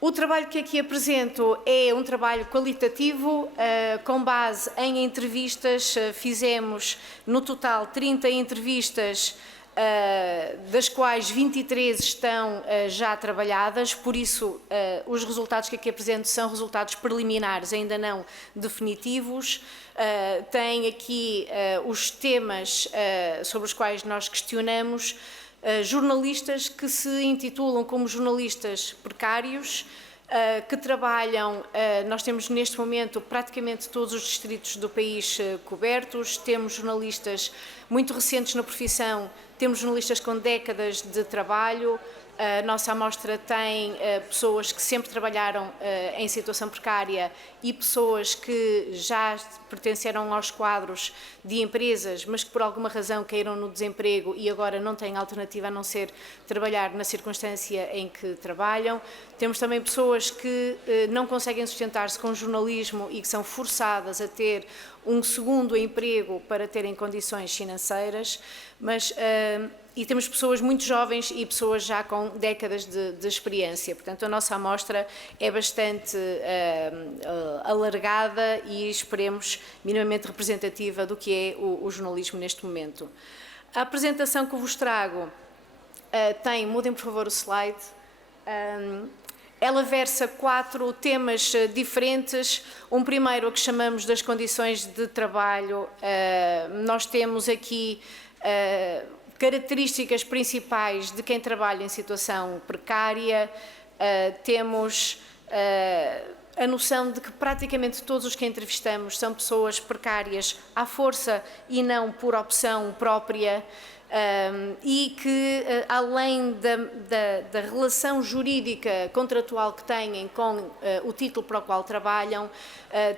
O trabalho que aqui apresento é um trabalho qualitativo, com base em entrevistas. Fizemos no total 30 entrevistas, das quais 23 estão já trabalhadas, por isso os resultados que aqui apresento são resultados preliminares, ainda não definitivos. Tem aqui os temas sobre os quais nós questionamos. Jornalistas que se intitulam como jornalistas precários, que trabalham, nós temos neste momento praticamente todos os distritos do país cobertos, temos jornalistas muito recentes na profissão, temos jornalistas com décadas de trabalho. A nossa amostra tem pessoas que sempre trabalharam em situação precária e pessoas que já pertenceram aos quadros de empresas, mas que por alguma razão caíram no desemprego e agora não têm alternativa a não ser trabalhar na circunstância em que trabalham. Temos também pessoas que não conseguem sustentar-se com o jornalismo e que são forçadas a ter um segundo emprego para terem condições financeiras, e temos pessoas muito jovens e pessoas já com décadas de experiência. Portanto, a nossa amostra é bastante alargada e esperemos minimamente representativa do que é o jornalismo neste momento. A apresentação que vos trago mudem por favor o slide, ela versa 4 temas diferentes. Um primeiro, o que chamamos das condições de trabalho. Nós temos aqui características principais de quem trabalha em situação precária. Temos a noção de que praticamente todos os que entrevistamos são pessoas precárias à força e não por opção própria. E que, além da relação jurídica contratual que têm com o título para o qual trabalham,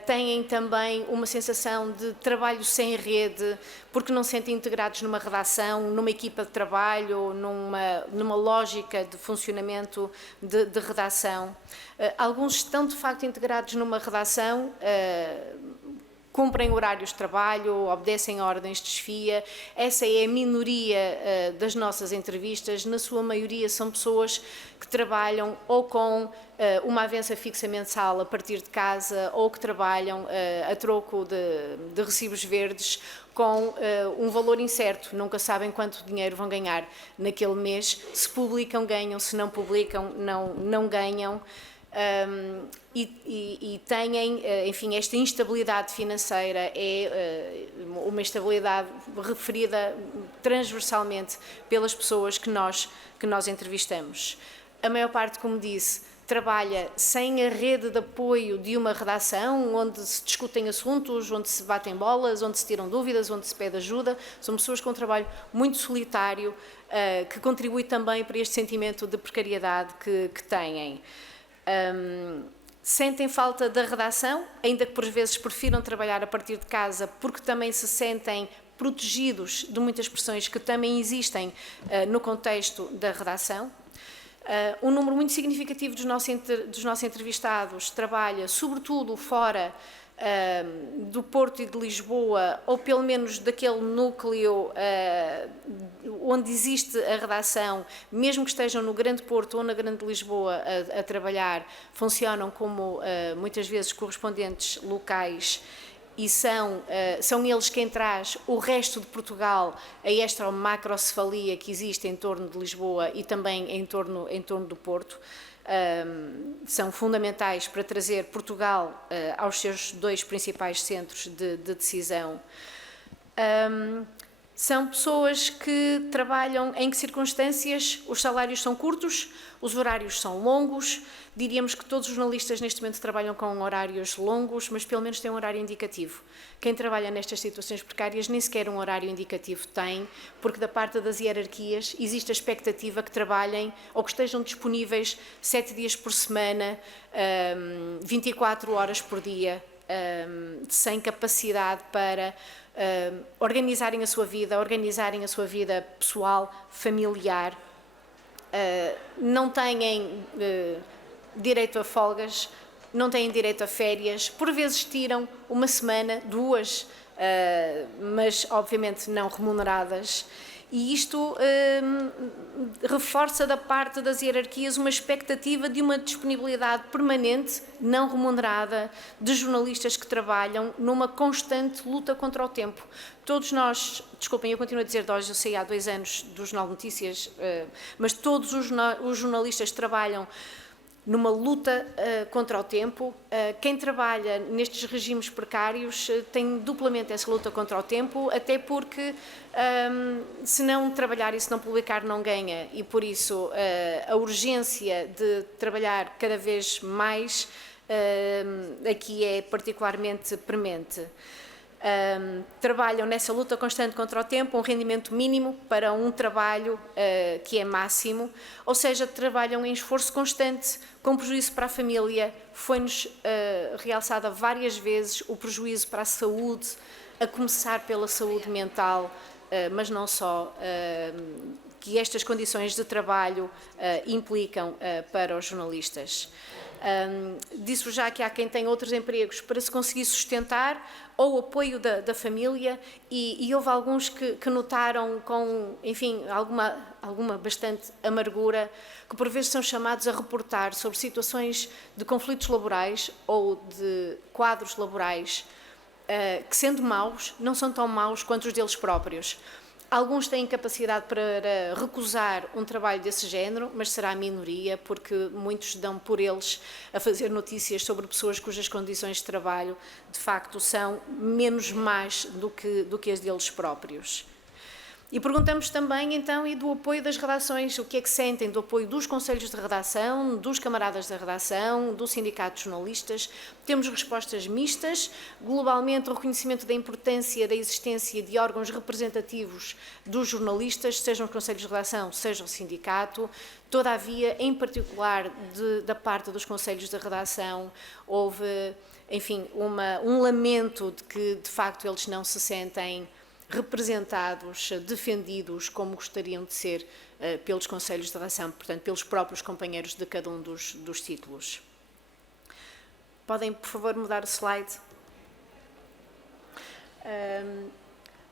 têm também uma sensação de trabalho sem rede, porque não se sentem integrados numa redação, numa equipa de trabalho, numa lógica de funcionamento de redação. Alguns estão de facto integrados numa redação, cumprem horários de trabalho, obedecem ordens de chefia. Essa é a minoria das nossas entrevistas. Na sua maioria são pessoas que trabalham ou com uma avença fixa mensal a partir de casa ou que trabalham a troco de recibos verdes com um valor incerto. Nunca sabem quanto dinheiro vão ganhar naquele mês. Se publicam, ganham. Se não publicam, não ganham. E têm, enfim, esta instabilidade financeira é uma instabilidade referida transversalmente pelas pessoas que nós entrevistamos. A maior parte, como disse, trabalha sem a rede de apoio de uma redação onde se discutem assuntos, onde se batem bolas, onde se tiram dúvidas, onde se pede ajuda. São pessoas com um trabalho muito solitário, que contribui também para este sentimento de precariedade que têm. Sentem falta da redação, ainda que por vezes prefiram trabalhar a partir de casa, porque também se sentem protegidos de muitas pressões que também existem no contexto da redação. Um número muito significativo dos nossos entrevistados trabalha sobretudo fora do Porto e de Lisboa, ou pelo menos daquele núcleo onde existe a redação, mesmo que estejam no Grande Porto ou na Grande Lisboa a trabalhar, funcionam como muitas vezes correspondentes locais e são eles quem traz o resto de Portugal a esta macrocefalia que existe em torno de Lisboa e também em torno do Porto. São fundamentais para trazer Portugal aos seus 2 principais centros de decisão. São pessoas que trabalham em que circunstâncias? Os salários são curtos, os horários são longos. Diríamos que todos os jornalistas neste momento trabalham com horários longos, mas pelo menos têm um horário indicativo. Quem trabalha nestas situações precárias nem sequer um horário indicativo tem, porque da parte das hierarquias existe a expectativa que trabalhem ou que estejam disponíveis 7 dias por semana, 24 horas por dia, sem capacidade para organizarem a sua vida pessoal, familiar. Não têm direito a folgas, não têm direito a férias, por vezes tiram uma semana, 2, mas obviamente não remuneradas. E isto reforça da parte das hierarquias uma expectativa de uma disponibilidade permanente, não remunerada, de jornalistas que trabalham numa constante luta contra o tempo. Todos nós, desculpem, eu continuo a dizer de hoje, eu saí há 2 anos do Jornal de Notícias, mas todos os jornalistas trabalham numa luta contra o tempo. Quem trabalha nestes regimes precários tem duplamente essa luta contra o tempo, até porque se não trabalhar e se não publicar não ganha, e por isso a urgência de trabalhar cada vez mais aqui é particularmente premente. Trabalham nessa luta constante contra o tempo, um rendimento mínimo para um trabalho que é máximo, ou seja, trabalham em esforço constante, com prejuízo para a família. Foi-nos realçado várias vezes o prejuízo para a saúde, a começar pela saúde mental, mas não só, que estas condições de trabalho implicam para os jornalistas. Disse já que há quem tem outros empregos para se conseguir sustentar, ou o apoio da família, e houve alguns que notaram com, enfim, alguma bastante amargura, que por vezes são chamados a reportar sobre situações de conflitos laborais ou de quadros laborais que, sendo maus, não são tão maus quanto os deles próprios. Alguns têm capacidade para recusar um trabalho desse género, mas será a minoria, porque muitos dão por eles a fazer notícias sobre pessoas cujas condições de trabalho, de facto, são menos más do que as deles próprios. E perguntamos também, então, e do apoio das redações, o que é que sentem do apoio dos conselhos de redação, dos camaradas da redação, do sindicato de jornalistas. Temos respostas mistas. Globalmente, o reconhecimento da importância da existência de órgãos representativos dos jornalistas, sejam os conselhos de redação, seja o sindicato. Todavia, em particular, da parte dos conselhos de redação, houve, enfim, um lamento de que, de facto, eles não se sentem representados, defendidos como gostariam de ser pelos conselhos de redação, portanto, pelos próprios companheiros de cada um dos títulos. Podem, por favor, mudar o slide.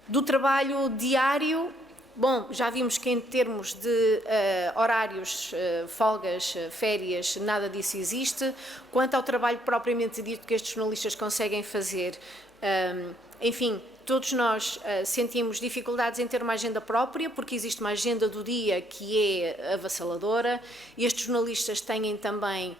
Do trabalho diário, bom, já vimos que em termos de horários, folgas, férias, nada disso existe. Quanto ao trabalho propriamente dito que estes jornalistas conseguem fazer, enfim, todos nós sentimos dificuldades em ter uma agenda própria, porque existe uma agenda do dia que é avassaladora, e estes jornalistas têm também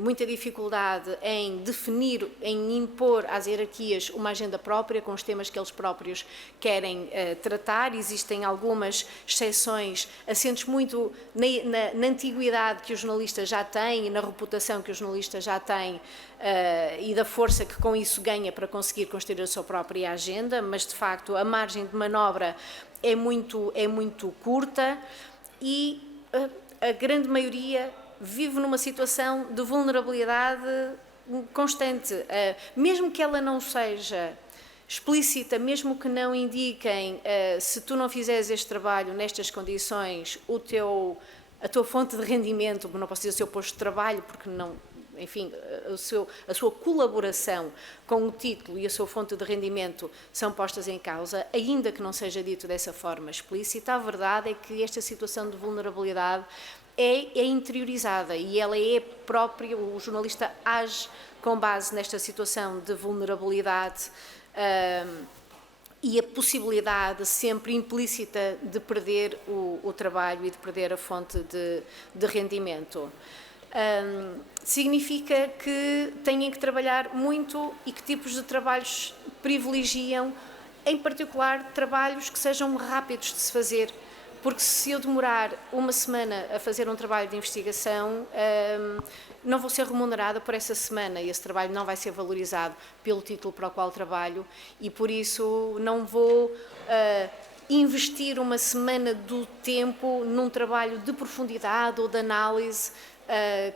muita dificuldade em definir, em impor às hierarquias uma agenda própria com os temas que eles próprios querem tratar. Existem algumas exceções assentes muito na antiguidade que o jornalista já tem e na reputação que o jornalista já tem e da força que com isso ganha para conseguir construir a sua própria agenda, mas de facto a margem de manobra é muito curta, e a grande maioria vive numa situação de vulnerabilidade constante, mesmo que ela não seja explícita, mesmo que não indiquem se tu não fizeres este trabalho nestas condições, a tua fonte de rendimento, não posso dizer o seu posto de trabalho, porque não, enfim, a sua colaboração com o título e a sua fonte de rendimento são postas em causa, ainda que não seja dito dessa forma explícita. A verdade é que esta situação de vulnerabilidade é interiorizada, e ela é própria, o jornalista age com base nesta situação de vulnerabilidade e a possibilidade sempre implícita de perder o trabalho e de perder a fonte de rendimento. Significa que têm que trabalhar muito, e que tipos de trabalhos privilegiam, em particular trabalhos que sejam rápidos de se fazer. Porque se eu demorar uma semana a fazer um trabalho de investigação, não vou ser remunerada por essa semana, e esse trabalho não vai ser valorizado pelo título para o qual trabalho, e por isso não vou investir uma semana do tempo num trabalho de profundidade ou de análise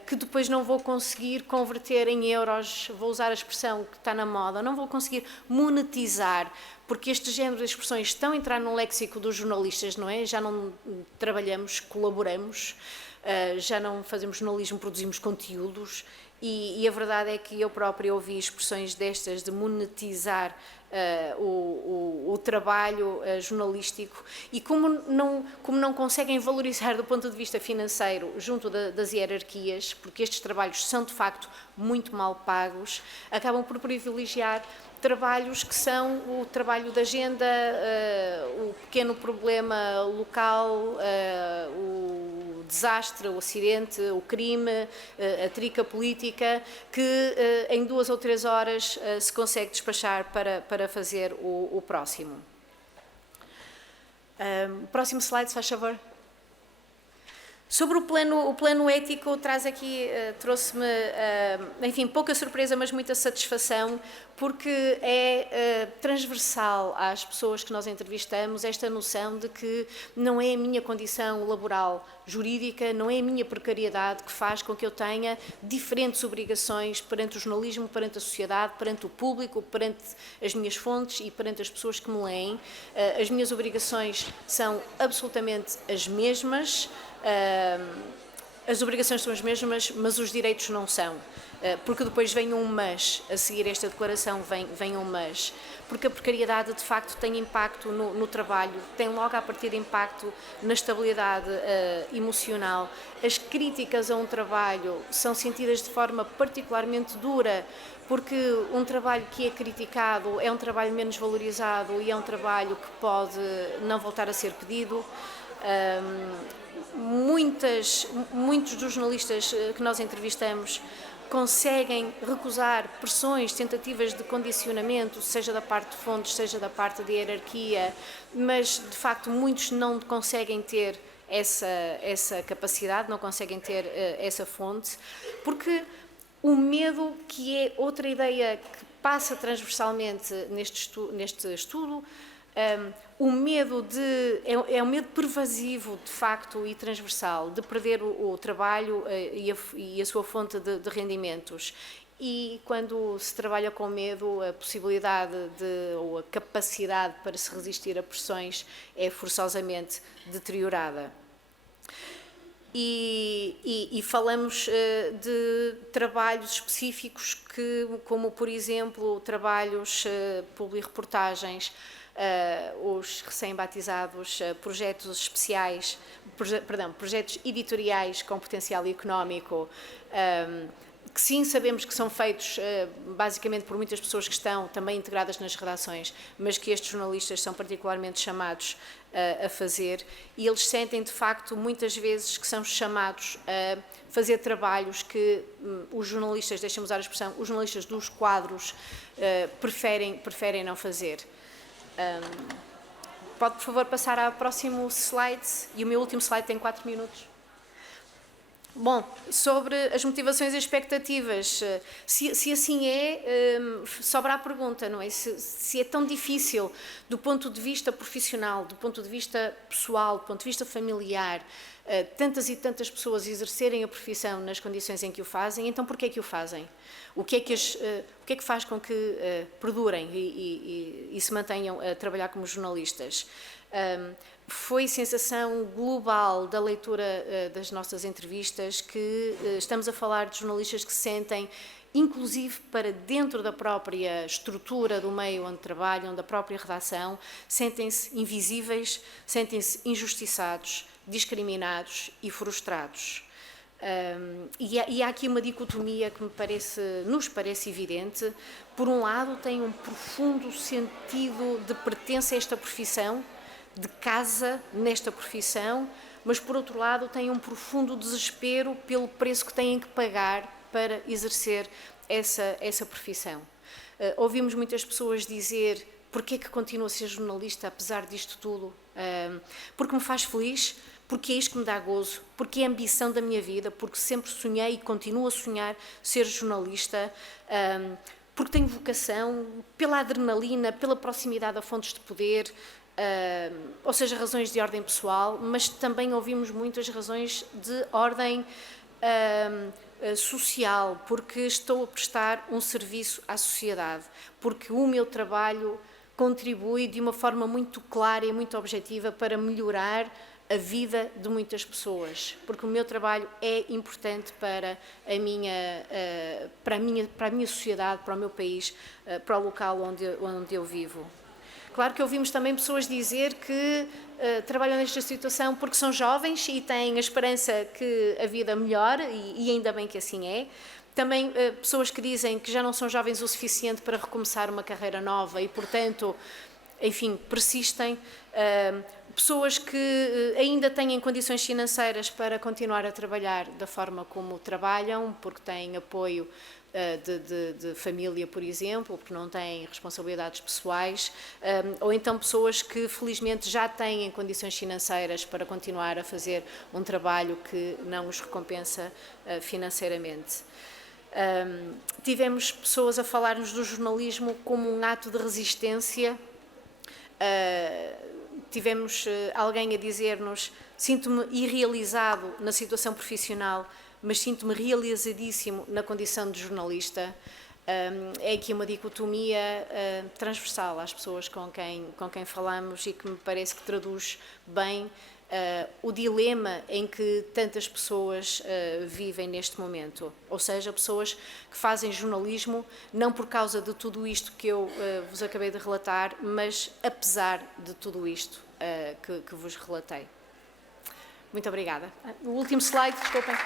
que depois não vou conseguir converter em euros, vou usar a expressão que está na moda, não vou conseguir monetizar, porque este género de expressões estão a entrar no léxico dos jornalistas, não é? Já não trabalhamos, colaboramos, já não fazemos jornalismo, produzimos conteúdos, e a verdade é que eu própria ouvi expressões destas de monetizar o trabalho jornalístico, e como não conseguem valorizar do ponto de vista financeiro junto das hierarquias, porque estes trabalhos são de facto muito mal pagos, acabam por privilegiar trabalhos que são o trabalho da agenda, o pequeno problema local, o desastre, o acidente, o crime, a trica política, que em 2 ou 3 horas se consegue despachar para fazer o próximo. Próximo slide, se faz favor. Sobre o plano ético, trouxe-me, enfim, pouca surpresa, mas muita satisfação, porque é transversal às pessoas que nós entrevistamos esta noção de que não é a minha condição laboral jurídica, não é a minha precariedade que faz com que eu tenha diferentes obrigações perante o jornalismo, perante a sociedade, perante o público, perante as minhas fontes e perante as pessoas que me leem. As minhas obrigações são absolutamente as mesmas. As obrigações são as mesmas, mas os direitos não são, porque depois vem um mas, a seguir esta declaração vem um mas, porque a precariedade de facto tem impacto no trabalho, tem logo a partir de impacto na estabilidade emocional. As críticas a um trabalho são sentidas de forma particularmente dura, porque um trabalho que é criticado é um trabalho menos valorizado e é um trabalho que pode não voltar a ser pedido. Muitos dos jornalistas que nós entrevistamos conseguem recusar pressões, tentativas de condicionamento, seja da parte de fontes, seja da parte de hierarquia, mas de facto muitos não conseguem ter essa capacidade, não conseguem ter essa fonte, porque o medo, que é outra ideia que passa transversalmente neste estudo, o medo é um medo pervasivo, de facto, e transversal, de perder o trabalho e a sua fonte de rendimentos. E quando se trabalha com medo, a possibilidade ou a capacidade para se resistir a pressões é forçosamente deteriorada. E falamos de trabalhos específicos como, por exemplo, trabalhos publi-reportagens, os recém-batizados projetos especiais, projetos editoriais com potencial económico, que sim, sabemos que são feitos basicamente por muitas pessoas que estão também integradas nas redações, mas que estes jornalistas são particularmente chamados a fazer, e eles sentem de facto muitas vezes que são chamados a fazer trabalhos que os jornalistas, deixa-me usar a expressão, os jornalistas dos quadros preferem não fazer. Pode, por favor, passar ao próximo slide, e o meu último slide tem 4 minutos. Bom, sobre as motivações e expectativas, se assim sobra a pergunta, não é? Se é tão difícil do ponto de vista profissional, do ponto de vista pessoal, do ponto de vista familiar, tantas e tantas pessoas exercerem a profissão nas condições em que o fazem, então porquê é que o fazem? O que é que faz com que perdurem e se mantenham a trabalhar como jornalistas? Foi sensação global da leitura das nossas entrevistas que estamos a falar de jornalistas que se sentem, inclusive para dentro da própria estrutura do meio onde trabalham, da própria redação, sentem-se invisíveis, sentem-se injustiçados, discriminados e frustrados. E há aqui uma dicotomia que nos parece evidente. Por um lado, tem um profundo sentido de pertença a esta profissão, de casa nesta profissão, mas por outro lado tem um profundo desespero pelo preço que têm que pagar para exercer essa profissão. Ouvimos muitas pessoas dizer: porquê é que continuo a ser jornalista apesar disto tudo? Porque me faz feliz, porque é isto que me dá gozo, porque é a ambição da minha vida, porque sempre sonhei e continuo a sonhar ser jornalista, porque tenho vocação, pela adrenalina, pela proximidade a fontes de poder, ou seja, razões de ordem pessoal, mas também ouvimos muitas razões de ordem social, porque estou a prestar um serviço à sociedade, porque o meu trabalho contribui de uma forma muito clara e muito objetiva para melhorar a vida de muitas pessoas, porque o meu trabalho é importante para a minha sociedade, para o meu país, para o local onde eu vivo. Claro que ouvimos também pessoas dizer que trabalham nesta situação porque são jovens e têm a esperança que a vida melhore, e ainda bem que assim é. Também pessoas que dizem que já não são jovens o suficiente para recomeçar uma carreira nova e, portanto, enfim, persistem. Pessoas que ainda têm condições financeiras para continuar a trabalhar da forma como trabalham, porque têm apoio de família, por exemplo, porque não têm responsabilidades pessoais, ou então pessoas que felizmente já têm condições financeiras para continuar a fazer um trabalho que não os recompensa financeiramente. Tivemos pessoas a falar-nos do jornalismo como um ato de resistência. Tivemos alguém a dizer-nos: sinto-me irrealizado na situação profissional, mas sinto-me realizadíssimo na condição de jornalista. É aqui uma dicotomia transversal às pessoas com quem falamos e que me parece que traduz bem o dilema em que tantas pessoas vivem neste momento. Ou seja, pessoas que fazem jornalismo não por causa de tudo isto que eu vos acabei de relatar, mas apesar de tudo isto que vos relatei. Muito obrigada. O último slide, desculpem.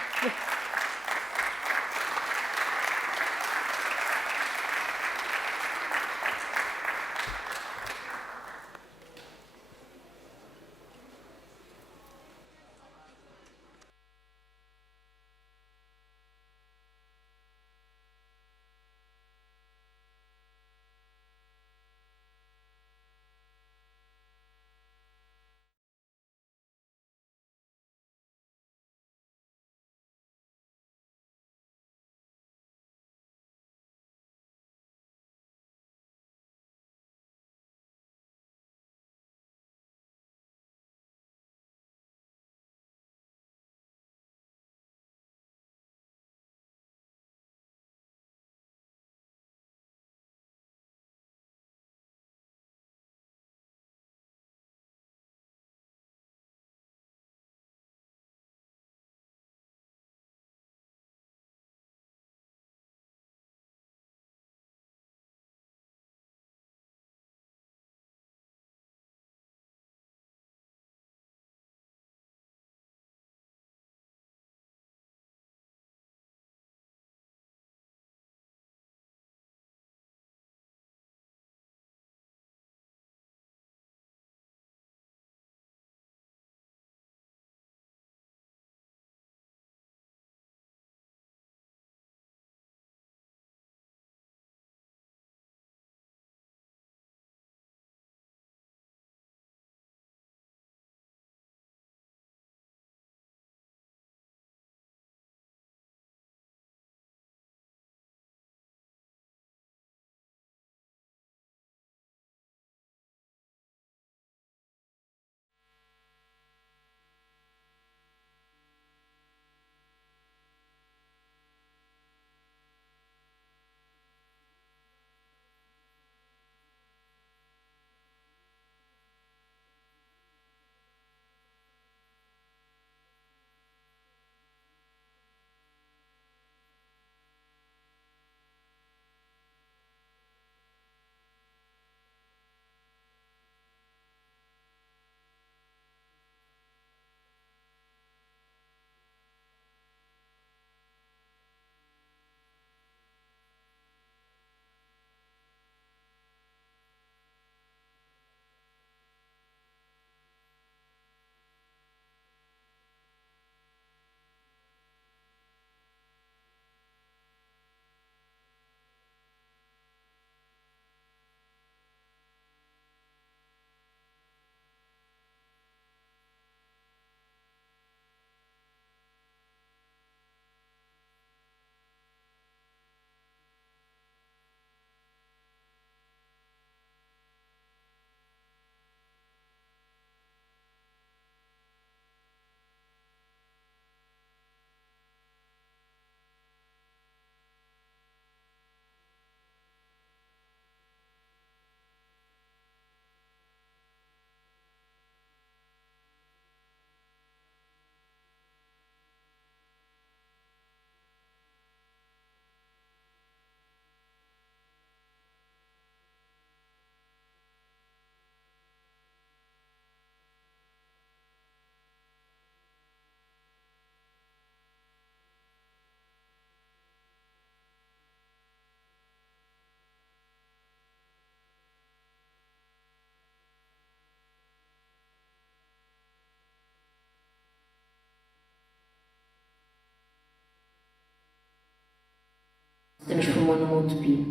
se transformou numa utopia.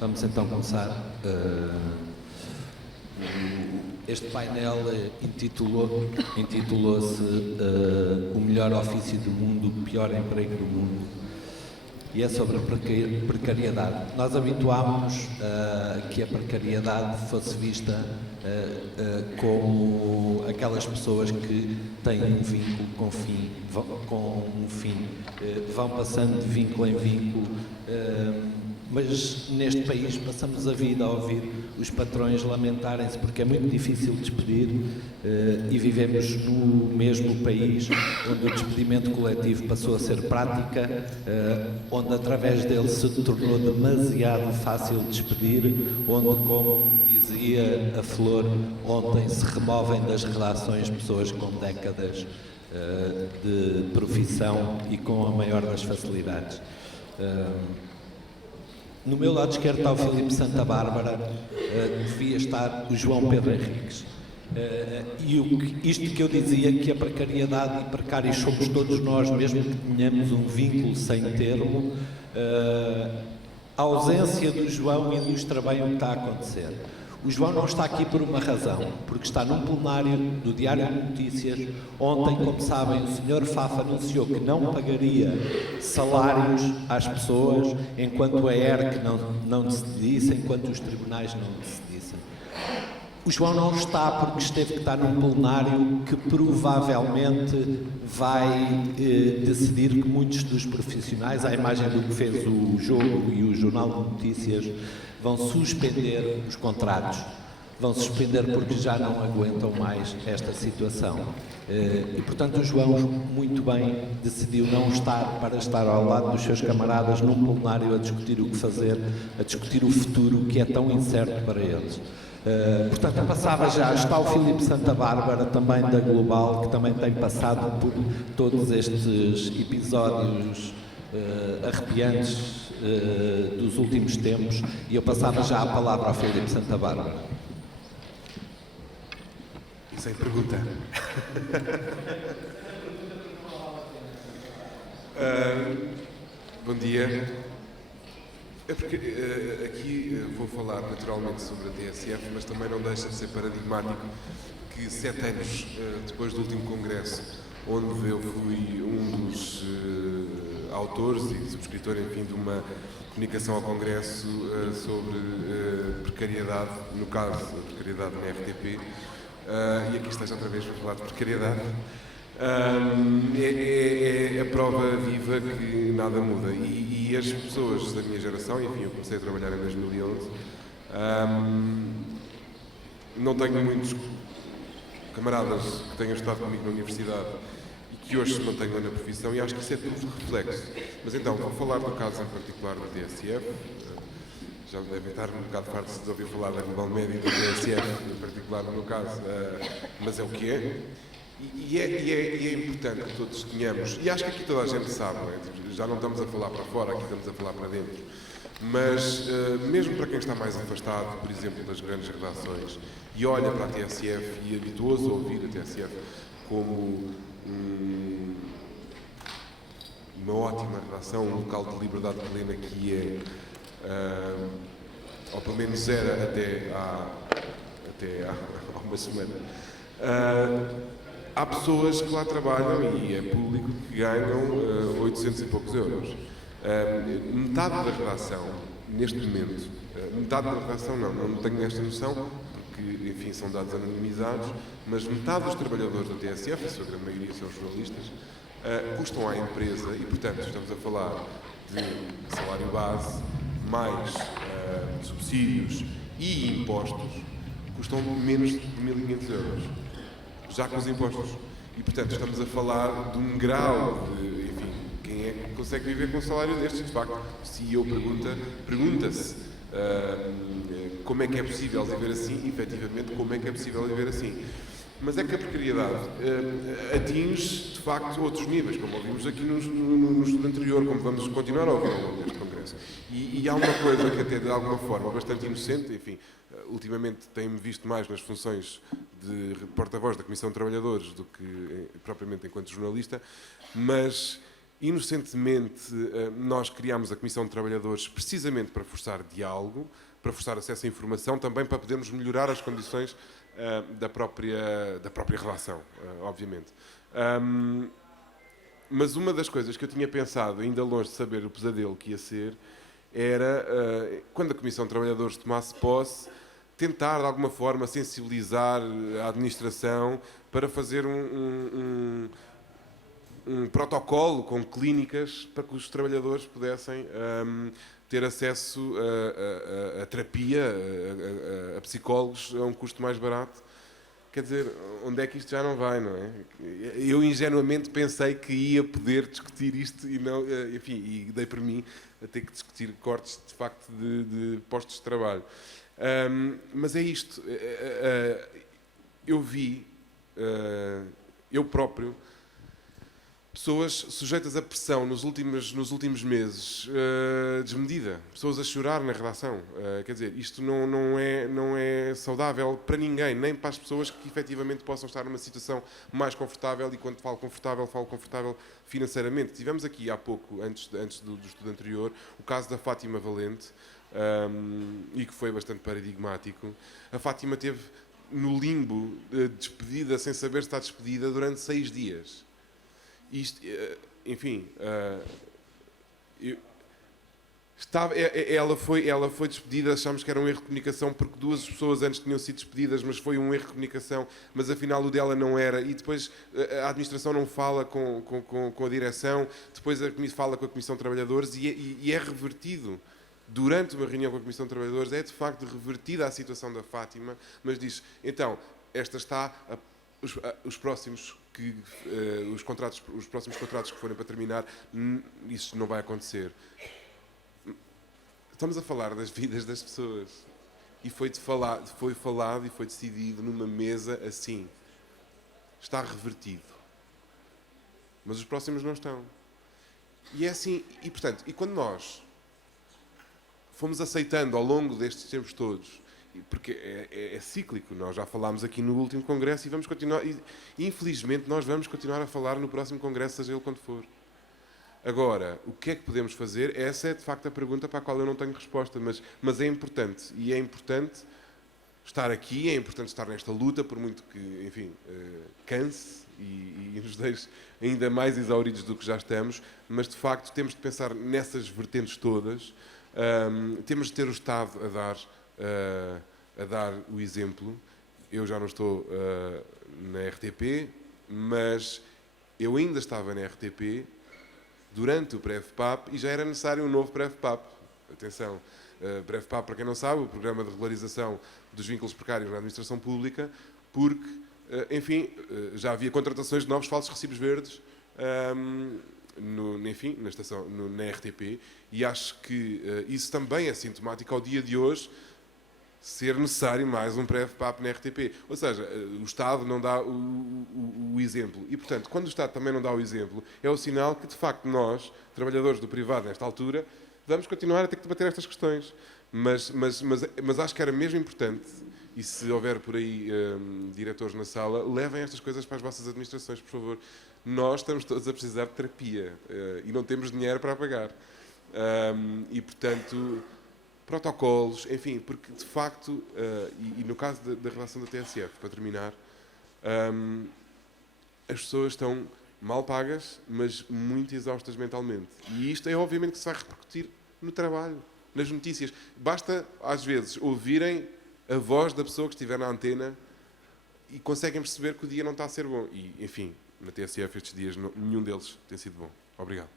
Vamos então começar. Este painel intitulou-se O Melhor Ofício do Mundo, o Pior Emprego do Mundo, e é sobre a precariedade. Nós habituámos que a precariedade fosse vista como aquelas pessoas que têm um vínculo com um fim, vão passando de vínculo em vínculo, mas neste país passamos a vida a ouvir os patrões lamentarem-se porque é muito difícil despedir e vivemos no mesmo país onde o despedimento coletivo passou a ser prática, onde através dele se tornou demasiado fácil despedir, onde, como dizia a Flor, ontem se removem das redações pessoas com décadas de profissão e com a maior das facilidades. No meu lado esquerdo está o Filipe Santa Bárbara, devia estar o João Pedro Henriques. Isto que eu dizia, que a precariedade, e precários somos todos nós, mesmo que tenhamos um vínculo sem termo, a ausência do João ilustra bem o que está a acontecer. O João não está aqui por uma razão, porque está num plenário do Diário de Notícias. Ontem, como sabem, o Sr. Fafa anunciou que não pagaria salários às pessoas enquanto a ERC não decidisse, enquanto os tribunais não decidissem. O João não está porque esteve que estar num plenário que provavelmente vai decidir que muitos dos profissionais, à imagem do que fez o Jogo e o Jornal de Notícias, vão suspender os contratos. Vão suspender porque já não aguentam mais esta situação. E, portanto, o João, muito bem, decidiu não estar para estar ao lado dos seus camaradas num plenário a discutir o que fazer, a discutir o futuro que é tão incerto para eles. Portanto, passava já, está o Filipe Santa Bárbara, também da Global, que também tem passado por todos estes episódios arrepiantes dos últimos tempos, e eu passava já a palavra ao Filipe Santa Bárbara. E sem pergunta. Bom dia. É porque aqui vou falar naturalmente sobre a TSF, mas também não deixa de ser paradigmático que 7 anos depois do último congresso, onde eu fui um dos autores e subscritor, enfim, de uma comunicação ao Congresso sobre precariedade, no caso, a precariedade na RTP, e aqui esteja outra vez para falar de precariedade, é a prova viva que nada muda. E as pessoas da minha geração, enfim, eu comecei a trabalhar em 2011, não tenho muitos camaradas que tenham estado comigo na universidade e que hoje se mantenham na profissão, e acho que isso é tudo reflexo. Mas então, vou falar do caso em particular da TSF. Já devem estar um bocado fartos de ouvir falar da Global Média e da TSF, em particular no meu caso, mas é o que é. E é importante que todos tenhamos, e acho que aqui toda a gente sabe, não é? Já não estamos a falar para fora, aqui estamos a falar para dentro, mas mesmo para quem está mais afastado, por exemplo, das grandes redações, e olha para a TSF e habituou-se a ouvir a TSF como uma ótima redação, um local de liberdade plena que é, ou pelo menos era até há uma semana. Há pessoas que lá trabalham, e é público, que ganham 800 e poucos euros. Metade da redação, neste momento, metade da redação não tenho esta noção, porque, enfim, são dados anonimizados, mas metade dos trabalhadores da TSF, a sua grande maioria são jornalistas, custam à empresa, e, portanto, estamos a falar de salário base, mais subsídios e impostos, custam menos de 1.500 euros. Já com os impostos. E, portanto, estamos a falar de um grau de, enfim, quem quem é que consegue viver com um salário destes? De facto, o CEO pergunta-se como é que é possível viver assim, efetivamente, como é que é possível viver assim. Mas é que a precariedade atinge, de facto, outros níveis, como ouvimos aqui no estudo anterior, como vamos continuar a ouvir ao longo deste Congresso. E há uma coisa que até, de alguma forma, bastante inocente, enfim, ultimamente tenho-me visto mais nas funções de porta-voz da Comissão de Trabalhadores do que propriamente enquanto jornalista, mas inocentemente nós criámos a Comissão de Trabalhadores precisamente para forçar diálogo, para forçar acesso à informação, também para podermos melhorar as condições da própria relação, obviamente. Mas uma das coisas que eu tinha pensado, ainda longe de saber o pesadelo que ia ser, era, quando a Comissão de Trabalhadores tomasse posse, tentar, de alguma forma, sensibilizar a administração para fazer um protocolo com clínicas para que os trabalhadores pudessem ter acesso a terapia, a psicólogos a um custo mais barato. Quer dizer, onde é que isto já não vai, não é? Eu ingenuamente pensei que ia poder discutir isto e não, enfim, e dei por mim a ter que discutir cortes, de facto, de postos de trabalho. Mas é isto. Eu vi, eu próprio, pessoas sujeitas a pressão nos últimos meses, desmedida. Pessoas a chorar na redação. Quer dizer, isto não é saudável para ninguém, nem para as pessoas que efetivamente possam estar numa situação mais confortável, e quando falo confortável financeiramente. Tivemos aqui há pouco, antes do estudo anterior, o caso da Fátima Valente, e que foi bastante paradigmático. A Fátima teve no limbo, despedida, sem saber se está despedida, durante 6 dias. Isto, enfim, ela foi despedida, achámos que era um erro de comunicação, porque 2 pessoas antes tinham sido despedidas, mas foi um erro de comunicação, mas afinal o dela não era, e depois a administração não fala com a direção, depois fala com a Comissão de Trabalhadores e é revertido. Durante uma reunião com a Comissão de Trabalhadores é de facto revertida a situação da Fátima, mas diz, então, esta está, os próximos contratos que forem para terminar, isso não vai acontecer. Estamos a falar das vidas das pessoas. E foi falado e foi decidido numa mesa assim. Está revertido. Mas os próximos não estão. E é assim, e portanto, e quando nós fomos aceitando ao longo destes tempos todos, porque é cíclico, nós já falámos aqui no último Congresso e vamos continuar, e infelizmente nós vamos continuar a falar no próximo Congresso, seja ele quando for. Agora, o que é que podemos fazer? Essa é de facto a pergunta para a qual eu não tenho resposta, mas é importante, e é importante estar aqui, é importante estar nesta luta, por muito que, enfim, canse e nos deixe ainda mais exauridos do que já estamos, mas de facto temos de pensar nessas vertentes todas, temos de ter o Estado a dar o exemplo. Eu já não estou na RTP, mas eu ainda estava na RTP durante o PREV-PAP e já era necessário um novo PREV-PAP. Atenção, PREV-PAP, para quem não sabe, o Programa de Regularização dos Vínculos Precários na Administração Pública, porque, enfim, já havia contratações de novos falsos recibos verdes, enfim, na RTP, e acho que isso também é sintomático ao dia de hoje, ser necessário mais um PREV-PAP na RTP. Ou seja, o Estado não dá o exemplo. E, portanto, quando o Estado também não dá o exemplo, é o sinal que, de facto, nós, trabalhadores do privado, nesta altura, vamos continuar a ter que debater estas questões. Mas acho que era mesmo importante, e se houver por aí diretores na sala, levem estas coisas para as vossas administrações, por favor. Nós estamos todos a precisar de terapia e não temos dinheiro para pagar. E, portanto, protocolos, enfim, porque de facto, e no caso da relação da TSF, para terminar, as pessoas estão mal pagas, mas muito exaustas mentalmente. E isto é obviamente que se vai repercutir no trabalho, nas notícias. Basta, às vezes, ouvirem a voz da pessoa que estiver na antena e conseguem perceber que o dia não está a ser bom. E, enfim, na TSF estes dias nenhum deles tem sido bom. Obrigado.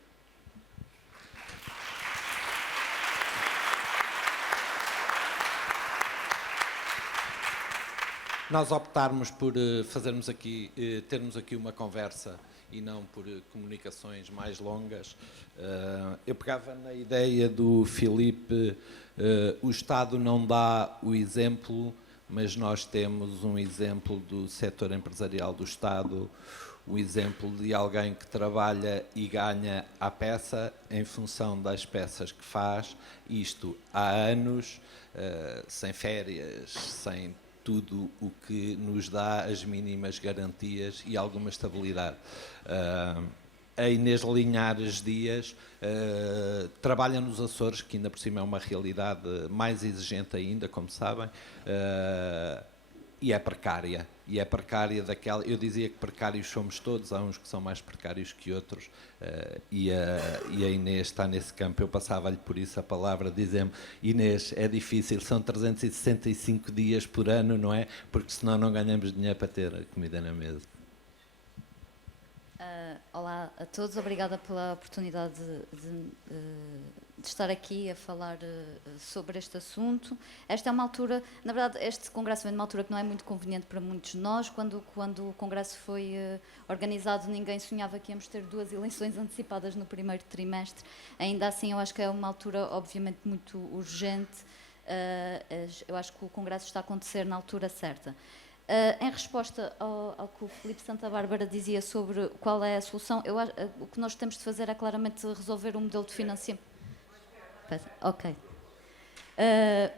Nós optarmos por termos aqui uma conversa e não por comunicações mais longas. Eu pegava na ideia do Filipe, o Estado não dá o exemplo, mas nós temos um exemplo do setor empresarial do Estado, o exemplo de alguém que trabalha e ganha à peça em função das peças que faz, isto há anos, sem férias, sem tudo o que nos dá as mínimas garantias e alguma estabilidade. A Inês Linhares Dias trabalha nos Açores, que ainda por cima é uma realidade mais exigente ainda, como sabem, e é precária. E é precária daquela... Eu dizia que precários somos todos, há uns que são mais precários que outros, e a Inês está nesse campo. Eu passava-lhe por isso a palavra, dizendo: Inês, é difícil, são 365 dias por ano, não é? Porque senão não ganhamos dinheiro para ter a comida na mesa. Olá a todos, obrigada pela oportunidade de estar aqui a falar sobre este assunto. Esta é uma altura, na verdade, este congresso vem de uma altura que não é muito conveniente para muitos de nós. Quando o congresso foi organizado, ninguém sonhava que íamos ter 2 eleições antecipadas no primeiro trimestre. Ainda assim, eu acho que é uma altura, obviamente, muito urgente. Eu acho que o congresso está a acontecer na altura certa. Em resposta ao que o Filipe Santa Bárbara dizia sobre qual é a solução, o que nós temos de fazer é claramente resolver o modelo de financiamento. Ok.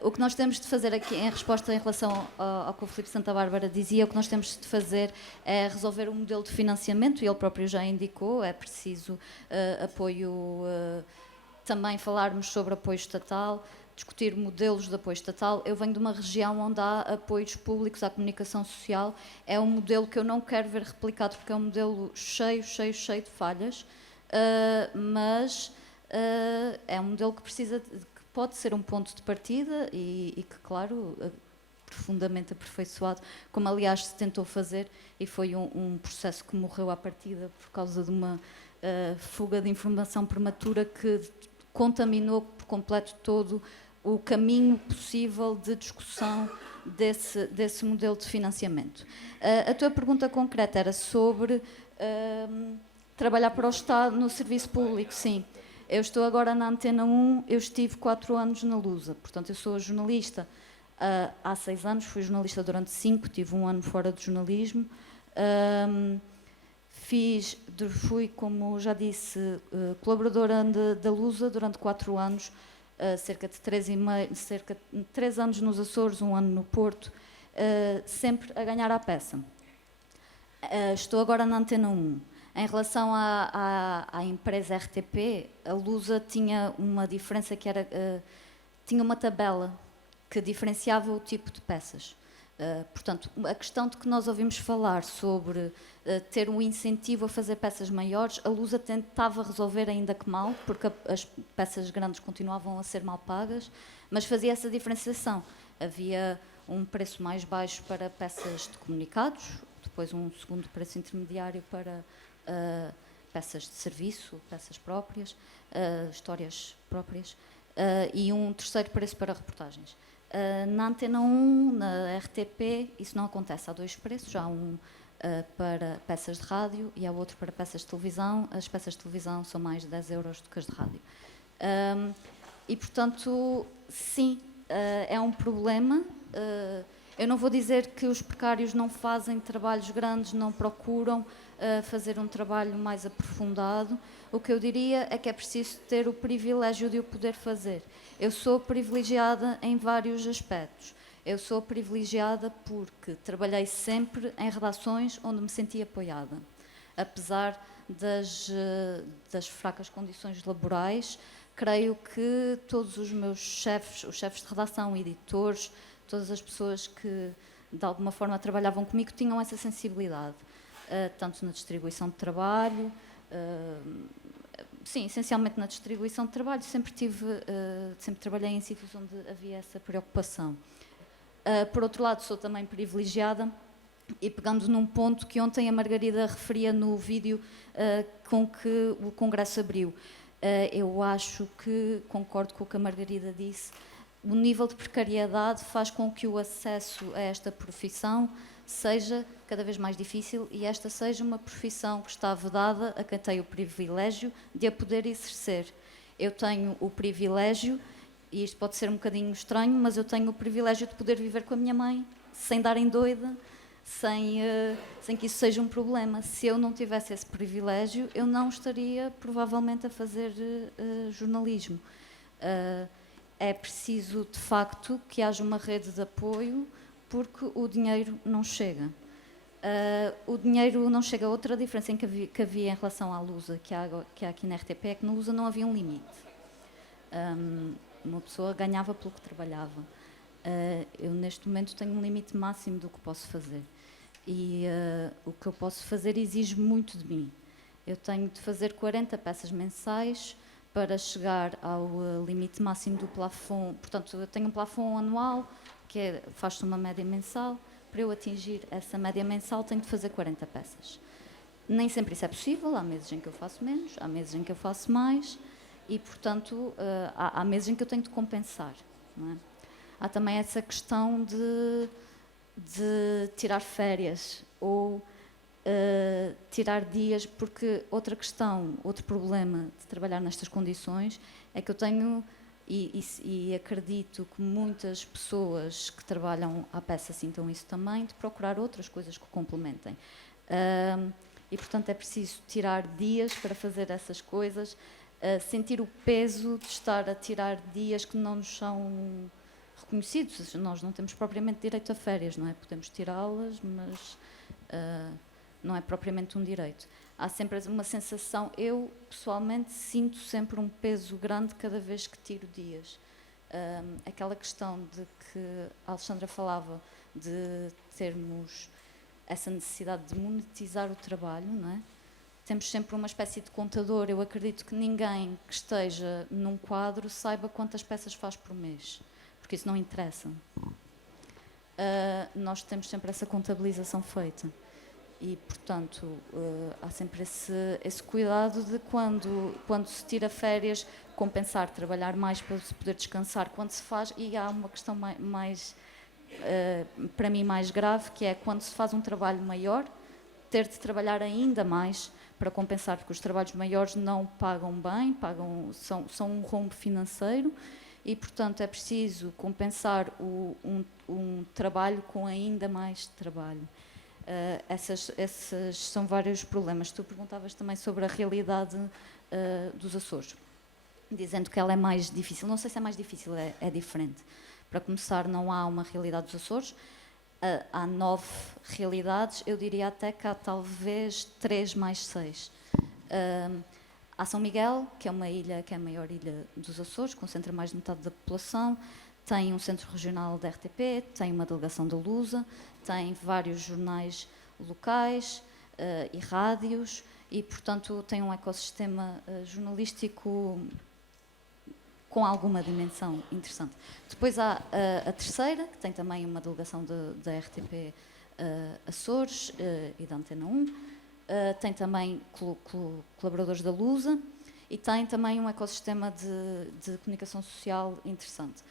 O que nós temos de fazer aqui, em resposta em relação ao que o Filipe Santa Bárbara dizia, o que nós temos de fazer é resolver o modelo de financiamento, e ele próprio já indicou, é preciso apoio, também falarmos sobre apoio estatal, discutir modelos de apoio estatal. Eu venho de uma região onde há apoios públicos à comunicação social. É um modelo que eu não quero ver replicado, porque é um modelo cheio de falhas, mas é um modelo que que pode ser um ponto de partida e que, claro, profundamente aperfeiçoado, como aliás se tentou fazer, e foi um processo que morreu à partida por causa de uma fuga de informação prematura que contaminou por completo todo o caminho possível de discussão desse modelo de financiamento. A tua pergunta concreta era sobre trabalhar para o Estado no serviço público. Sim, eu estou agora na Antena 1, eu estive 4 anos na Lusa, portanto eu sou jornalista há 6 anos, fui jornalista durante 5, tive 1 ano fora de jornalismo, fui, como já disse, colaboradora da Lusa durante 4 anos, cerca de 3 anos nos Açores, 1 ano no Porto, sempre a ganhar à peça. Estou agora na Antena 1. Em relação à empresa RTP, a Lusa tinha uma diferença que era, tinha uma tabela que diferenciava o tipo de peças. Portanto, a questão de que nós ouvimos falar sobre ter um incentivo a fazer peças maiores, a Lusa tentava resolver, ainda que mal, porque as peças grandes continuavam a ser mal pagas, mas fazia essa diferenciação. Havia um preço mais baixo para peças de comunicados, depois um segundo preço intermediário para peças de serviço, peças próprias, histórias próprias, e um terceiro preço para reportagens. Na Antena 1, na RTP, isso não acontece. Há 2 preços, há um para peças de rádio e há outro para peças de televisão. As peças de televisão são mais de 10 euros do que as de rádio. E, portanto, sim, é um problema. Eu não vou dizer que os precários não fazem trabalhos grandes, não procuram fazer um trabalho mais aprofundado. O que eu diria é que é preciso ter o privilégio de o poder fazer. Eu sou privilegiada em vários aspectos. Eu sou privilegiada porque trabalhei sempre em redações onde me senti apoiada. Apesar das fracas condições laborais, creio que todos os meus chefes, os chefes de redação, editores, todas as pessoas que de alguma forma trabalhavam comigo tinham essa sensibilidade, tanto na distribuição de trabalho, sim, essencialmente na distribuição de trabalho, sempre trabalhei em sítios onde havia essa preocupação. Por outro lado, sou também privilegiada, e pegando num ponto que ontem a Margarida referia no vídeo com que o Congresso abriu, eu acho que, concordo com o que a Margarida disse, o nível de precariedade faz com que o acesso a esta profissão seja cada vez mais difícil e esta seja uma profissão que está vedada a quem tem o privilégio de a poder exercer. Eu tenho o privilégio, e isto pode ser um bocadinho estranho, mas eu tenho o privilégio de poder viver com a minha mãe sem dar em doida, sem que isso seja um problema. Se eu não tivesse esse privilégio, eu não estaria provavelmente a fazer jornalismo. É preciso, de facto, que haja uma rede de apoio, porque o dinheiro não chega. O dinheiro não chega. Outra diferença que havia em relação à Lusa, que há aqui na RTP, é que na Lusa não havia um limite. Uma pessoa ganhava pelo que trabalhava. Eu, neste momento, tenho um limite máximo do que posso fazer. E o que eu posso fazer exige muito de mim. Eu tenho de fazer 40 peças mensais para chegar ao limite máximo do plafond. Portanto, eu tenho um plafond anual, que faz-se uma média mensal. Para eu atingir essa média mensal, tenho de fazer 40 peças. Nem sempre isso é possível. Há meses em que eu faço menos, há meses em que eu faço mais. E, portanto, há meses em que eu tenho de compensar. Não é? Há também essa questão de tirar férias ou tirar dias, porque outra questão, outro problema de trabalhar nestas condições é que eu tenho, e acredito que muitas pessoas que trabalham à peça sintam isso também, de procurar outras coisas que o complementem. E, portanto, é preciso tirar dias para fazer essas coisas, sentir o peso de estar a tirar dias que não nos são reconhecidos. Nós não temos propriamente direito a férias, não é? Podemos tirá-las, mas não é propriamente um direito. Há sempre uma sensação, eu pessoalmente sinto sempre um peso grande cada vez que tiro dias. Aquela questão de que a Alexandra falava, de termos essa necessidade de monetizar o trabalho, não é? Temos sempre uma espécie de contador. Eu acredito que ninguém que esteja num quadro saiba quantas peças faz por mês, porque isso não interessa. Nós temos sempre essa contabilização feita e, portanto, há sempre esse cuidado de quando se tira férias, compensar, trabalhar mais para se poder descansar quando se faz. E há uma questão mais para mim, mais grave, que é quando se faz um trabalho maior, ter de trabalhar ainda mais para compensar, porque os trabalhos maiores não pagam bem, são um rombo financeiro e, portanto, é preciso compensar um trabalho com ainda mais trabalho. Esses são vários problemas. Tu perguntavas também sobre a realidade dos Açores, dizendo que ela é mais difícil. Não sei se é mais difícil, é diferente. Para começar, não há uma realidade dos Açores. Há 9 realidades, eu diria até que há talvez 3 mais 6. Há São Miguel, que é uma ilha, que é a maior ilha dos Açores, concentra mais de metade da população, tem um centro regional da RTP, tem uma delegação da Lusa, tem vários jornais locais e rádios e, portanto, tem um ecossistema jornalístico com alguma dimensão interessante. Depois há a terceira, que tem também uma delegação da RTP Açores e da Antena 1, tem também colaboradores da Lusa e tem também um ecossistema de comunicação social interessante.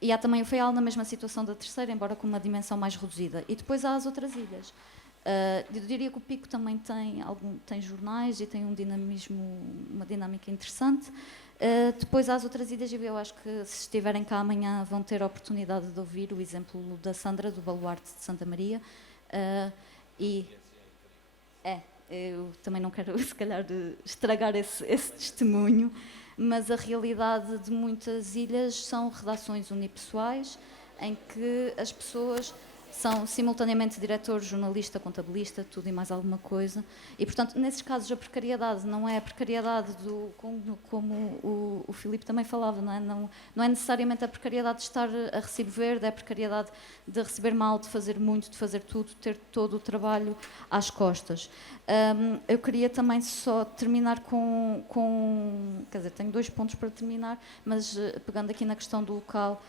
E há também o FEAL na mesma situação da terceira, embora com uma dimensão mais reduzida. E depois há as outras ilhas. Eu diria que o Pico também tem jornais e tem um dinamismo, uma dinâmica interessante. Depois há as outras ilhas, e eu acho que se estiverem cá amanhã vão ter a oportunidade de ouvir o exemplo da Sandra, do Baluarte de Santa Maria. Eu também não quero, se calhar, estragar esse testemunho, mas a realidade de muitas ilhas são redações unipessoais em que as pessoas são simultaneamente diretor, jornalista, contabilista, tudo e mais alguma coisa. E, portanto, nesses casos a precariedade não é a precariedade como o Filipe também falava, não é necessariamente a precariedade de estar a recibo verde, é a precariedade de receber mal, de fazer muito, de fazer tudo, ter todo o trabalho às costas. Eu queria também só terminar quer dizer, tenho 2 pontos para terminar, mas pegando aqui na questão do local,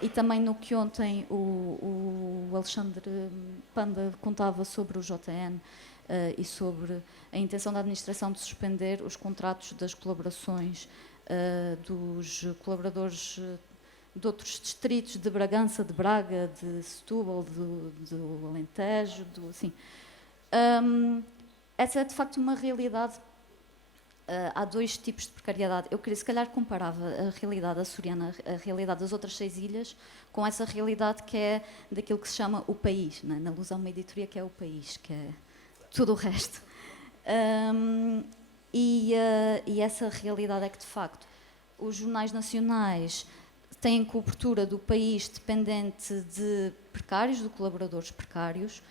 e também no que ontem o Alexandre Panda contava sobre o JN e sobre a intenção da administração de suspender os contratos das colaborações dos colaboradores de outros distritos, de Bragança, de Braga, de Setúbal, do Alentejo, assim. Essa é de facto uma realidade. Há dois tipos de precariedade. Eu queria, se calhar, comparava a realidade açoriana, a realidade das outras 6 ilhas, com essa realidade que é daquilo que se chama o país. Não é? Na Luz há uma editoria que é o país, que é tudo o resto. E essa realidade é que, de facto, os jornais nacionais têm cobertura do país dependente de precários, de colaboradores precários.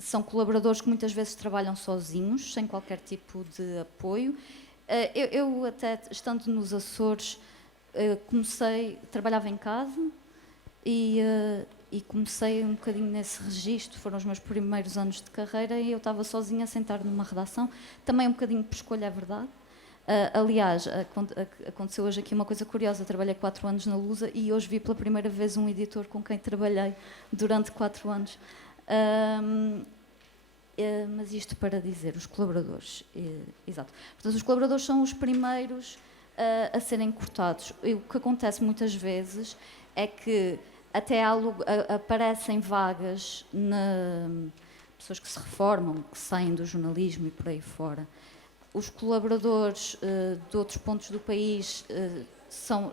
São colaboradores que muitas vezes trabalham sozinhos, sem qualquer tipo de apoio. Eu até, estando nos Açores, trabalhava em casa e comecei um bocadinho nesse registro. Foram os meus primeiros anos de carreira e eu estava sozinha a sentar numa redação, também um bocadinho por escolha, é verdade. Aliás, aconteceu hoje aqui uma coisa curiosa. Trabalhei 4 anos na Lusa e hoje vi pela primeira vez um editor com quem trabalhei durante 4 anos. Mas isto para dizer, os colaboradores, exato. Portanto, os colaboradores são os primeiros a serem cortados. E o que acontece muitas vezes é que até aparecem vagas, pessoas que se reformam, que saem do jornalismo e por aí fora. Os colaboradores de outros pontos do país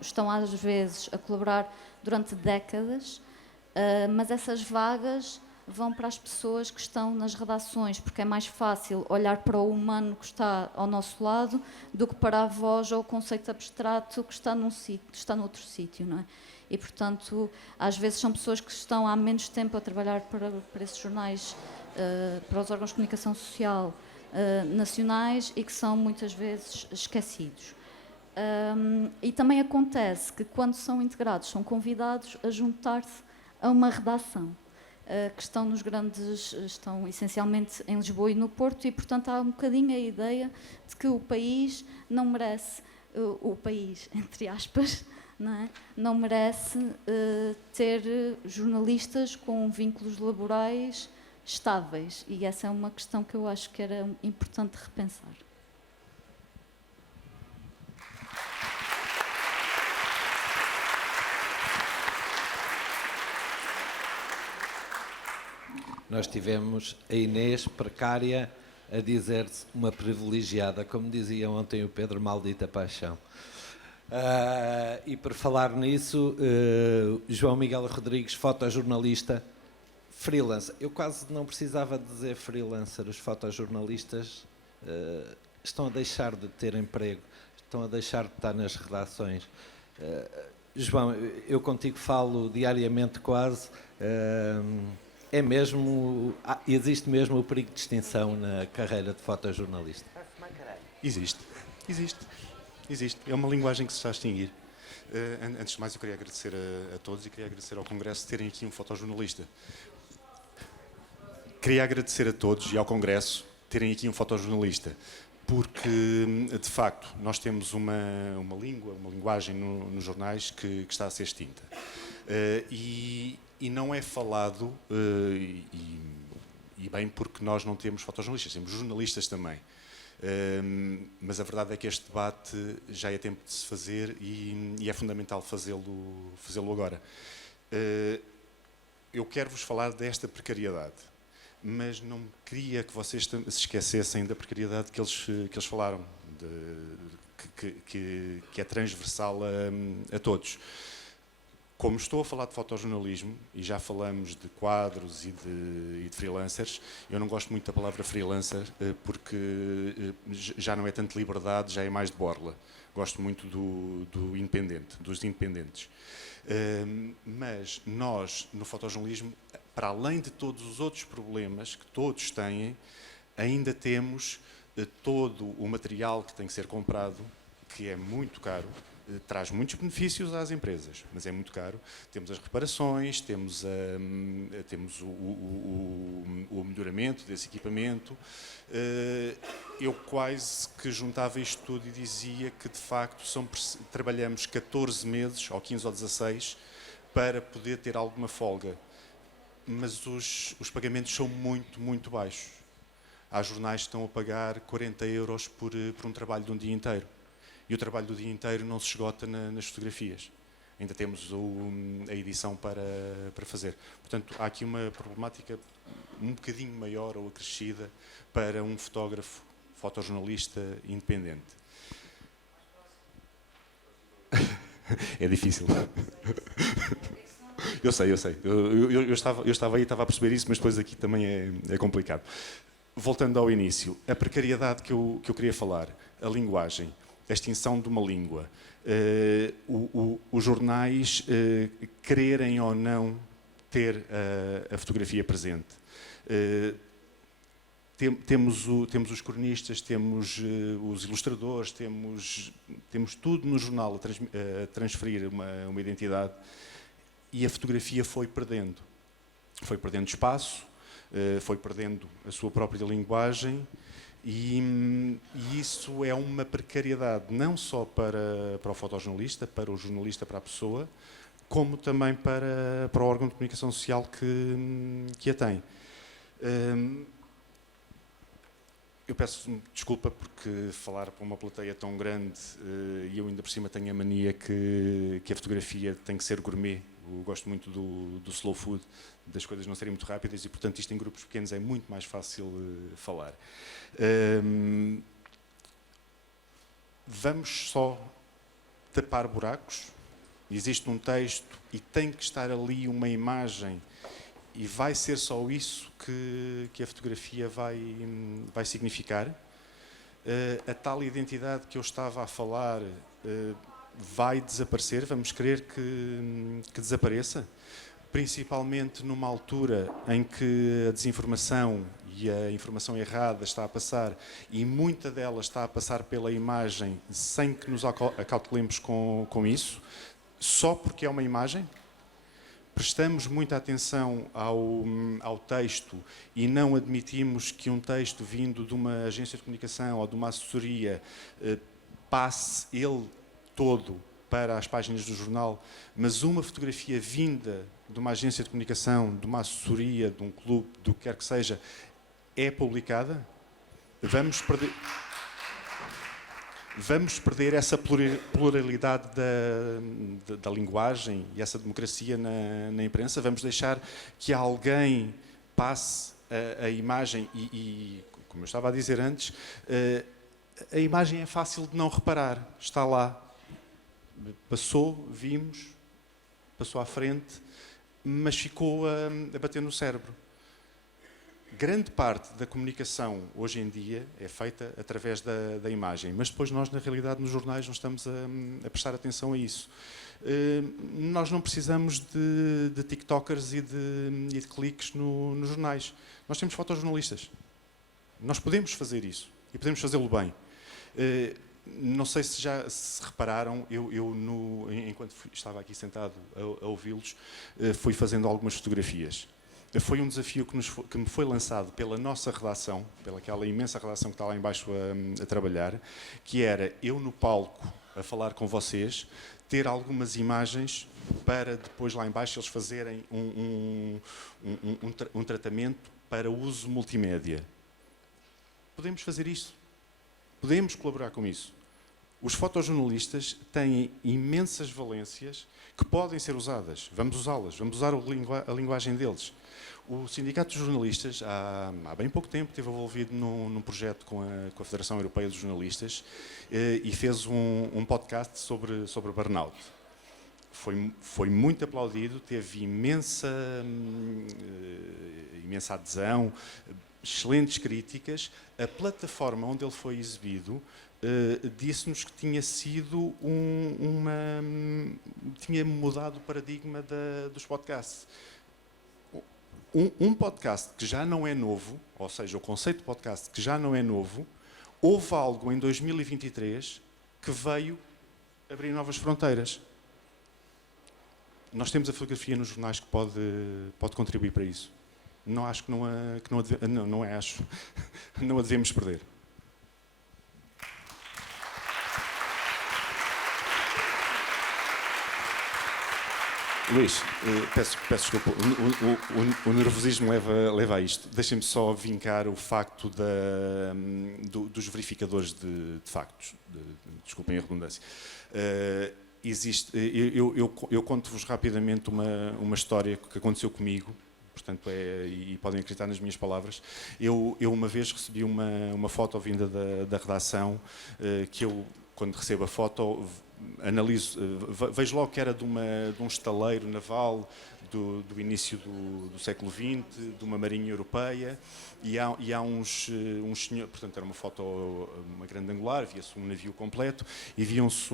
estão às vezes a colaborar durante décadas, mas essas vagas vão para as pessoas que estão nas redações, porque é mais fácil olhar para o humano que está ao nosso lado do que para a voz ou o conceito abstrato que está noutro sítio, não é? E, portanto, às vezes são pessoas que estão há menos tempo a trabalhar para esses jornais, para os órgãos de comunicação social nacionais e que são muitas vezes esquecidos. E também acontece que, quando são integrados, são convidados a juntar-se a uma redação. Que estão essencialmente em Lisboa e no Porto, e portanto há um bocadinho a ideia de que o país não merece, o país, entre aspas, não merece ter jornalistas com vínculos laborais estáveis, e essa é uma questão que eu acho que era importante repensar. Nós tivemos a Inês, precária, a dizer-se uma privilegiada, como dizia ontem o Pedro Maldita Paixão. E por falar nisso, João Miguel Rodrigues, fotojornalista, freelancer. Eu quase não precisava dizer freelancer. Os fotojornalistas estão a deixar de ter emprego, estão a deixar de estar nas redações. João, eu contigo falo diariamente quase. Existe mesmo o perigo de extinção na carreira de fotojornalista? Existe. É uma linguagem que se está a extinguir. Antes de mais, eu queria agradecer a todos e queria agradecer ao Congresso terem aqui um fotojornalista. Queria agradecer a todos e ao Congresso terem aqui um fotojornalista, porque, de facto, nós temos uma linguagem nos jornais que está a ser extinta. E não é falado, e bem, porque nós não temos fotojornalistas, temos jornalistas também. Mas a verdade é que este debate já é tempo de se fazer e é fundamental fazê-lo agora. Eu quero-vos falar desta precariedade, mas não queria que vocês se esquecessem da precariedade que eles falaram, que é transversal a todos. Como estou a falar de fotojornalismo, e já falamos de quadros e de freelancers, eu não gosto muito da palavra freelancer, porque já não é tanto liberdade, já é mais de borla. Gosto muito dos independentes. Mas nós, no fotojornalismo, para além de todos os outros problemas que todos têm, ainda temos todo o material que tem que ser comprado, que é muito caro, traz muitos benefícios às empresas, mas é muito caro. Temos as reparações, temos o melhoramento desse equipamento. Eu quase que juntava isto tudo e dizia que, de facto, trabalhamos 14 meses, ou 15 ou 16, para poder ter alguma folga. Mas os pagamentos são muito, muito baixos. Há jornais que estão a pagar 40 euros por um trabalho de um dia inteiro. E o trabalho do dia inteiro não se esgota nas fotografias. ainda temos a edição para fazer. Portanto, há aqui uma problemática um bocadinho maior ou acrescida para um fotógrafo, fotojornalista independente. É difícil. Eu sei. Eu estava aí, estava a perceber isso, mas depois aqui também é complicado. Voltando ao início, a precariedade que eu queria falar, a linguagem, a extinção de uma língua, os jornais quererem ou não ter a fotografia presente. Temos os cronistas, temos os ilustradores, temos tudo no jornal a transferir uma identidade, e a fotografia foi perdendo espaço, foi perdendo a sua própria linguagem, e isso é uma precariedade não só para o fotojornalista, para o jornalista, para a pessoa, como também para o órgão de comunicação social que a tem. Eu peço desculpa porque falar para uma plateia tão grande, e eu ainda por cima tenho a mania que a fotografia tem que ser gourmet. Eu gosto muito do slow food, das coisas não serem muito rápidas, e portanto isto em grupos pequenos é muito mais fácil falar. Vamos só tapar buracos? Existe um texto e tem que estar ali uma imagem, e vai ser só isso que a fotografia vai significar? A tal identidade que eu estava a falar vai desaparecer? Vamos querer que desapareça? Principalmente numa altura em que a desinformação e a informação errada está a passar, e muita dela está a passar pela imagem sem que nos acautelemos com isso, só porque é uma imagem? Prestamos muita atenção ao texto e não admitimos que um texto vindo de uma agência de comunicação ou de uma assessoria passe ele todo para as páginas do jornal, mas uma fotografia vinda de uma agência de comunicação, de uma assessoria, de um clube, do que quer que seja, é publicada? Vamos perder essa pluralidade da linguagem e essa democracia na imprensa? Vamos deixar que alguém passe a imagem e, como eu estava a dizer antes, a imagem é fácil de não reparar, está lá. Passou, vimos, passou à frente, mas ficou a bater no cérebro. Grande parte da comunicação hoje em dia é feita através da imagem, mas depois nós, na realidade, nos jornais não estamos a prestar atenção a isso. Nós não precisamos de tiktokers e de cliques nos jornais. Nós temos fotojornalistas. Nós podemos fazer isso e podemos fazê-lo bem. Não sei se já se repararam, enquanto estava aqui sentado a ouvi-los, fui fazendo algumas fotografias. Foi um desafio que me foi lançado pela nossa redação, pela aquela imensa redação que está lá embaixo a trabalhar, que era eu no palco a falar com vocês, ter algumas imagens para depois lá embaixo eles fazerem um tratamento para uso multimédia. Podemos fazer isso. Podemos colaborar com isso. Os fotojornalistas têm imensas valências que podem ser usadas. Vamos usá-las, vamos usar a linguagem deles. O Sindicato de Jornalistas, há bem pouco tempo, esteve envolvido num projeto com a Federação Europeia dos Jornalistas e fez um podcast sobre burnout. Foi muito aplaudido, teve imensa adesão, excelentes críticas. A plataforma onde ele foi exibido disse-nos que tinha sido tinha mudado o paradigma dos podcasts. Um podcast que já não é novo, ou seja, o conceito de podcast que já não é novo, houve algo em 2023 que veio abrir novas fronteiras. Nós temos a fotografia nos jornais que pode contribuir para isso. Não acho que não a devemos perder. Luís, peço desculpa, o nervosismo leva a isto. Deixem-me só vincar o facto dos verificadores de factos. Desculpem a redundância. eu conto-vos rapidamente uma história que aconteceu comigo, portanto, e podem acreditar nas minhas palavras. Eu uma vez recebi uma foto vinda da redação, que eu, quando recebo a foto, analiso, vejo logo que era de um estaleiro naval do início do século XX, de uma marinha europeia, e há uns senhores, portanto era uma foto, uma grande angular, via-se um navio completo, e viam-se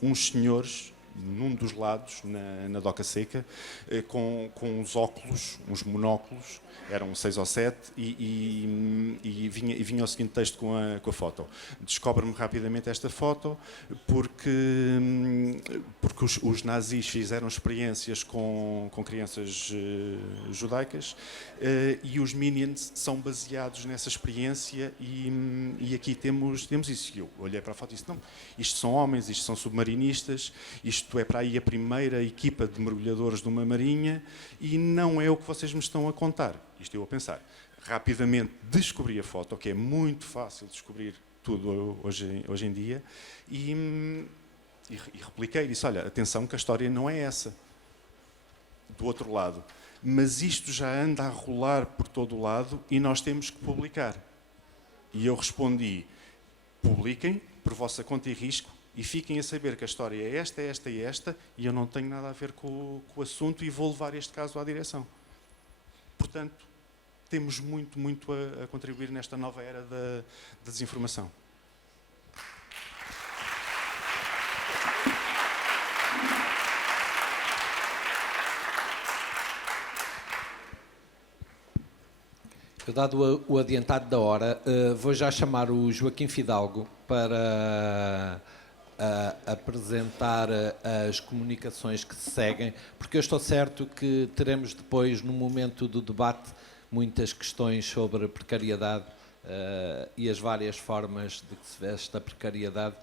uns senhores num dos lados, na doca seca, com uns óculos, uns monóculos, eram 6 ou 7, e vinha o seguinte texto com a foto. Descobre-me rapidamente esta foto porque os nazis fizeram experiências com crianças judaicas, e os Minions são baseados nessa experiência, e aqui temos isso. Eu olhei para a foto e disse, não, isto são homens, isto são submarinistas, isto é para aí a primeira equipa de mergulhadores de uma marinha, e não é o que vocês me estão a contar. Isto eu a pensar. Rapidamente descobri a foto, que é muito fácil descobrir tudo hoje em dia, e repliquei, disse, olha, atenção que a história não é essa. Do outro lado. Mas isto já anda a rolar por todo o lado e nós temos que publicar. E eu respondi, publiquem por vossa conta e risco, e fiquem a saber que a história é esta, esta e esta, e eu não tenho nada a ver com o assunto, e vou levar este caso à direção. Portanto, temos muito a contribuir nesta nova era da desinformação. Dado o adiantado da hora, vou já chamar o Joaquim Fidalgo para apresentar as comunicações que se seguem, porque eu estou certo que teremos depois, no momento do debate, muitas questões sobre precariedade e as várias formas de que se vê esta precariedade.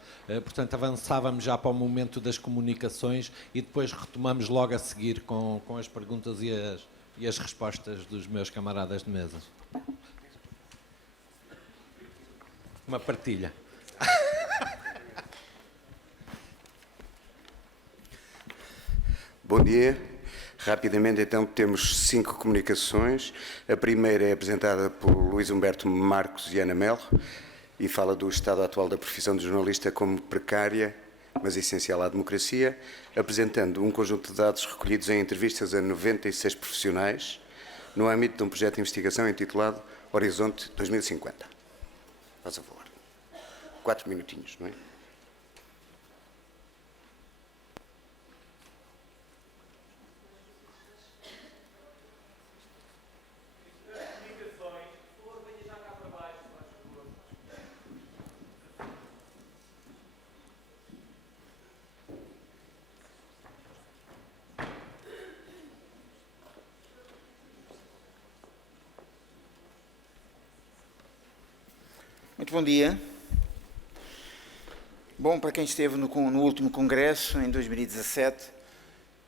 Portanto, avançávamos já para o momento das comunicações e depois retomamos logo a seguir com as perguntas e as respostas dos meus camaradas de mesa. Uma partilha. Bom dia. Rapidamente, então, temos 5 comunicações. A primeira é apresentada por Luís Humberto Marcos e Ana Melo e fala do estado atual da profissão de jornalista como precária, mas essencial à democracia, apresentando um conjunto de dados recolhidos em entrevistas a 96 profissionais no âmbito de um projeto de investigação intitulado Horizonte 2050. Faz a favor. 4 minutinhos, não é? Muito bom dia. Bom, para quem esteve no último congresso, em 2017,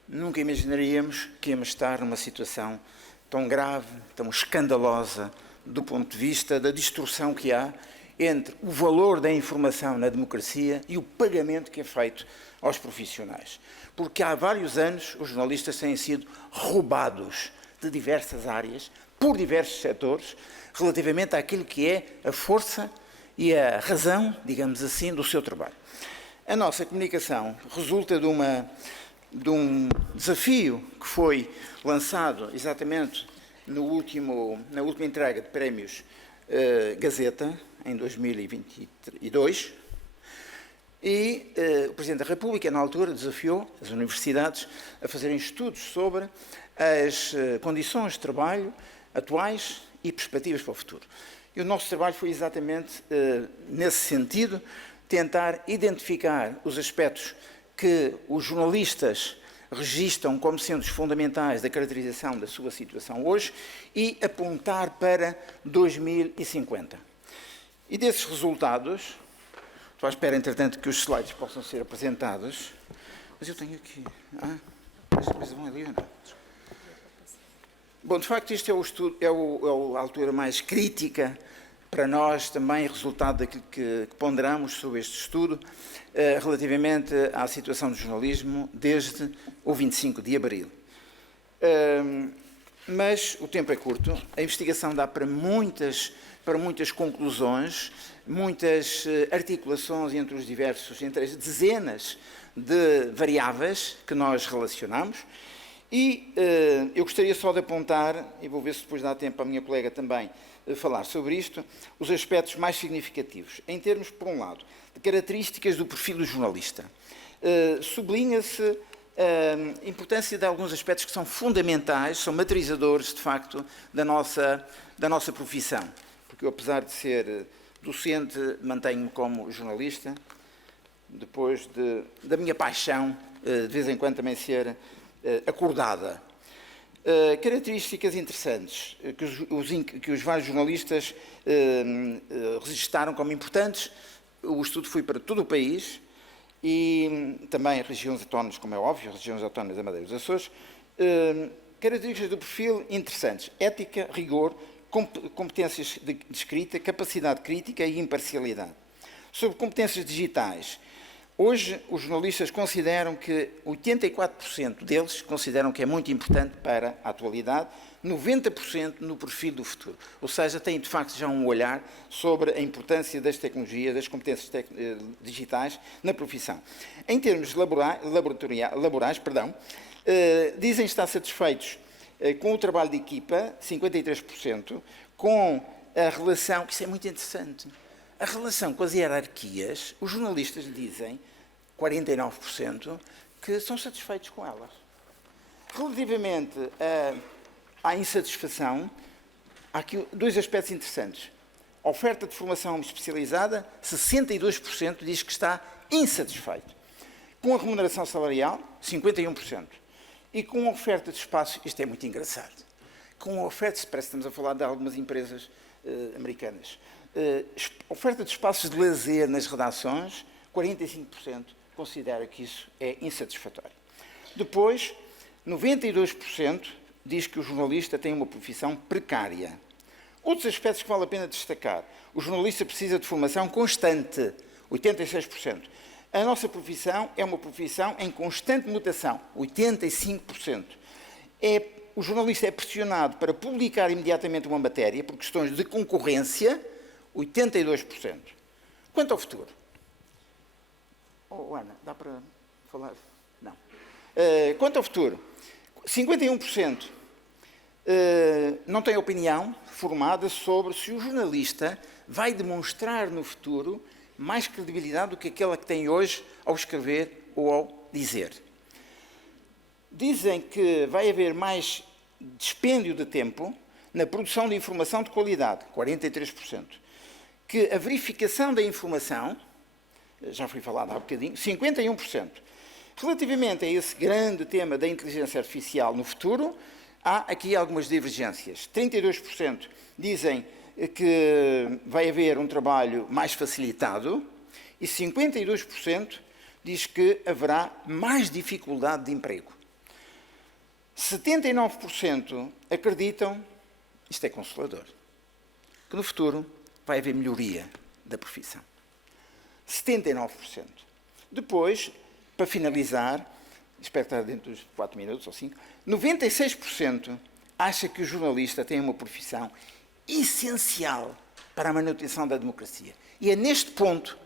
nunca imaginaríamos que íamos estar numa situação tão grave, tão escandalosa, do ponto de vista da distorção que há entre o valor da informação na democracia e o pagamento que é feito aos profissionais. Porque há vários anos os jornalistas têm sido roubados de diversas áreas, por diversos setores, relativamente àquilo que é a força e a razão, digamos assim, do seu trabalho. A nossa comunicação resulta de um desafio que foi lançado exatamente na última entrega de prémios Gazeta, em 2022, e o Presidente da República, na altura, desafiou as universidades a fazerem estudos sobre as condições de trabalho atuais e perspectivas para o futuro. E o nosso trabalho foi exatamente nesse sentido, tentar identificar os aspectos que os jornalistas registram como sendo os fundamentais da caracterização da sua situação hoje e apontar para 2050. E desses resultados, estou à espera, entretanto, que os slides possam ser apresentados, mas eu tenho aqui... mas vão ali ou não? Bom, de facto, isto é a altura mais crítica para nós também resultado daquilo que ponderamos sobre este estudo relativamente à situação do jornalismo desde o 25 de abril. Mas o tempo é curto, a investigação dá para muitas conclusões, muitas articulações entre as dezenas de variáveis que nós relacionamos, e eu gostaria só de apontar, e vou ver se depois dá tempo à minha colega também falar sobre isto, os aspectos mais significativos, em termos, por um lado, de características do perfil do jornalista. Sublinha-se a importância de alguns aspectos que são fundamentais, são matrizadores, de facto, da nossa profissão. Porque eu, apesar de ser docente, mantenho-me como jornalista, depois da minha paixão, de vez em quando também ser acordada. Características interessantes que os vários jornalistas registaram como importantes. O estudo foi para todo o país e também regiões autónomas, como é óbvio, regiões autónomas da Madeira e dos Açores. Características do perfil interessantes: ética, rigor, competências de escrita, capacidade crítica e imparcialidade. Sobre competências digitais, hoje os jornalistas consideram que 84% deles consideram que é muito importante para a atualidade, 90% no perfil do futuro. Ou seja, têm de facto já um olhar sobre a importância das tecnologias, das competências digitais na profissão. Em termos laborais, dizem estar satisfeitos com o trabalho de equipa, 53%, com a relação, que isso é muito interessante, a relação com as hierarquias. Os jornalistas dizem, 49%, que são satisfeitos com elas. Relativamente à insatisfação, há aqui dois aspectos interessantes. A oferta de formação especializada, 62% diz que está insatisfeito. Com a remuneração salarial, 51%. E com a oferta de espaço, isto é muito engraçado, com a oferta, parece que estamos a falar de algumas empresas americanas, oferta de espaços de lazer nas redações, 45% considera que isso é insatisfatório. Depois, 92% diz que o jornalista tem uma profissão precária. Outros aspectos que vale a pena destacar: o jornalista precisa de formação constante, 86%. A nossa profissão é uma profissão em constante mutação, 85%. O jornalista é pressionado para publicar imediatamente uma matéria por questões de concorrência, 82%. Quanto ao futuro? Ana, dá para falar? Não. Quanto ao futuro, 51% não tem opinião formada sobre se o jornalista vai demonstrar no futuro mais credibilidade do que aquela que tem hoje ao escrever ou ao dizer. Dizem que vai haver mais dispêndio de tempo na produção de informação de qualidade, 43%. Que a verificação da informação, já foi falado há bocadinho, 51%. Relativamente a esse grande tema da inteligência artificial no futuro, há aqui algumas divergências. 32% dizem que vai haver um trabalho mais facilitado e 52% diz que haverá mais dificuldade de emprego. 79% acreditam, isto é consolador, que no futuro vai haver melhoria da profissão. 79%. Depois, para finalizar, espero estar dentro dos 4 minutos ou 5, 96% acha que o jornalista tem uma profissão essencial para a manutenção da democracia. E é neste ponto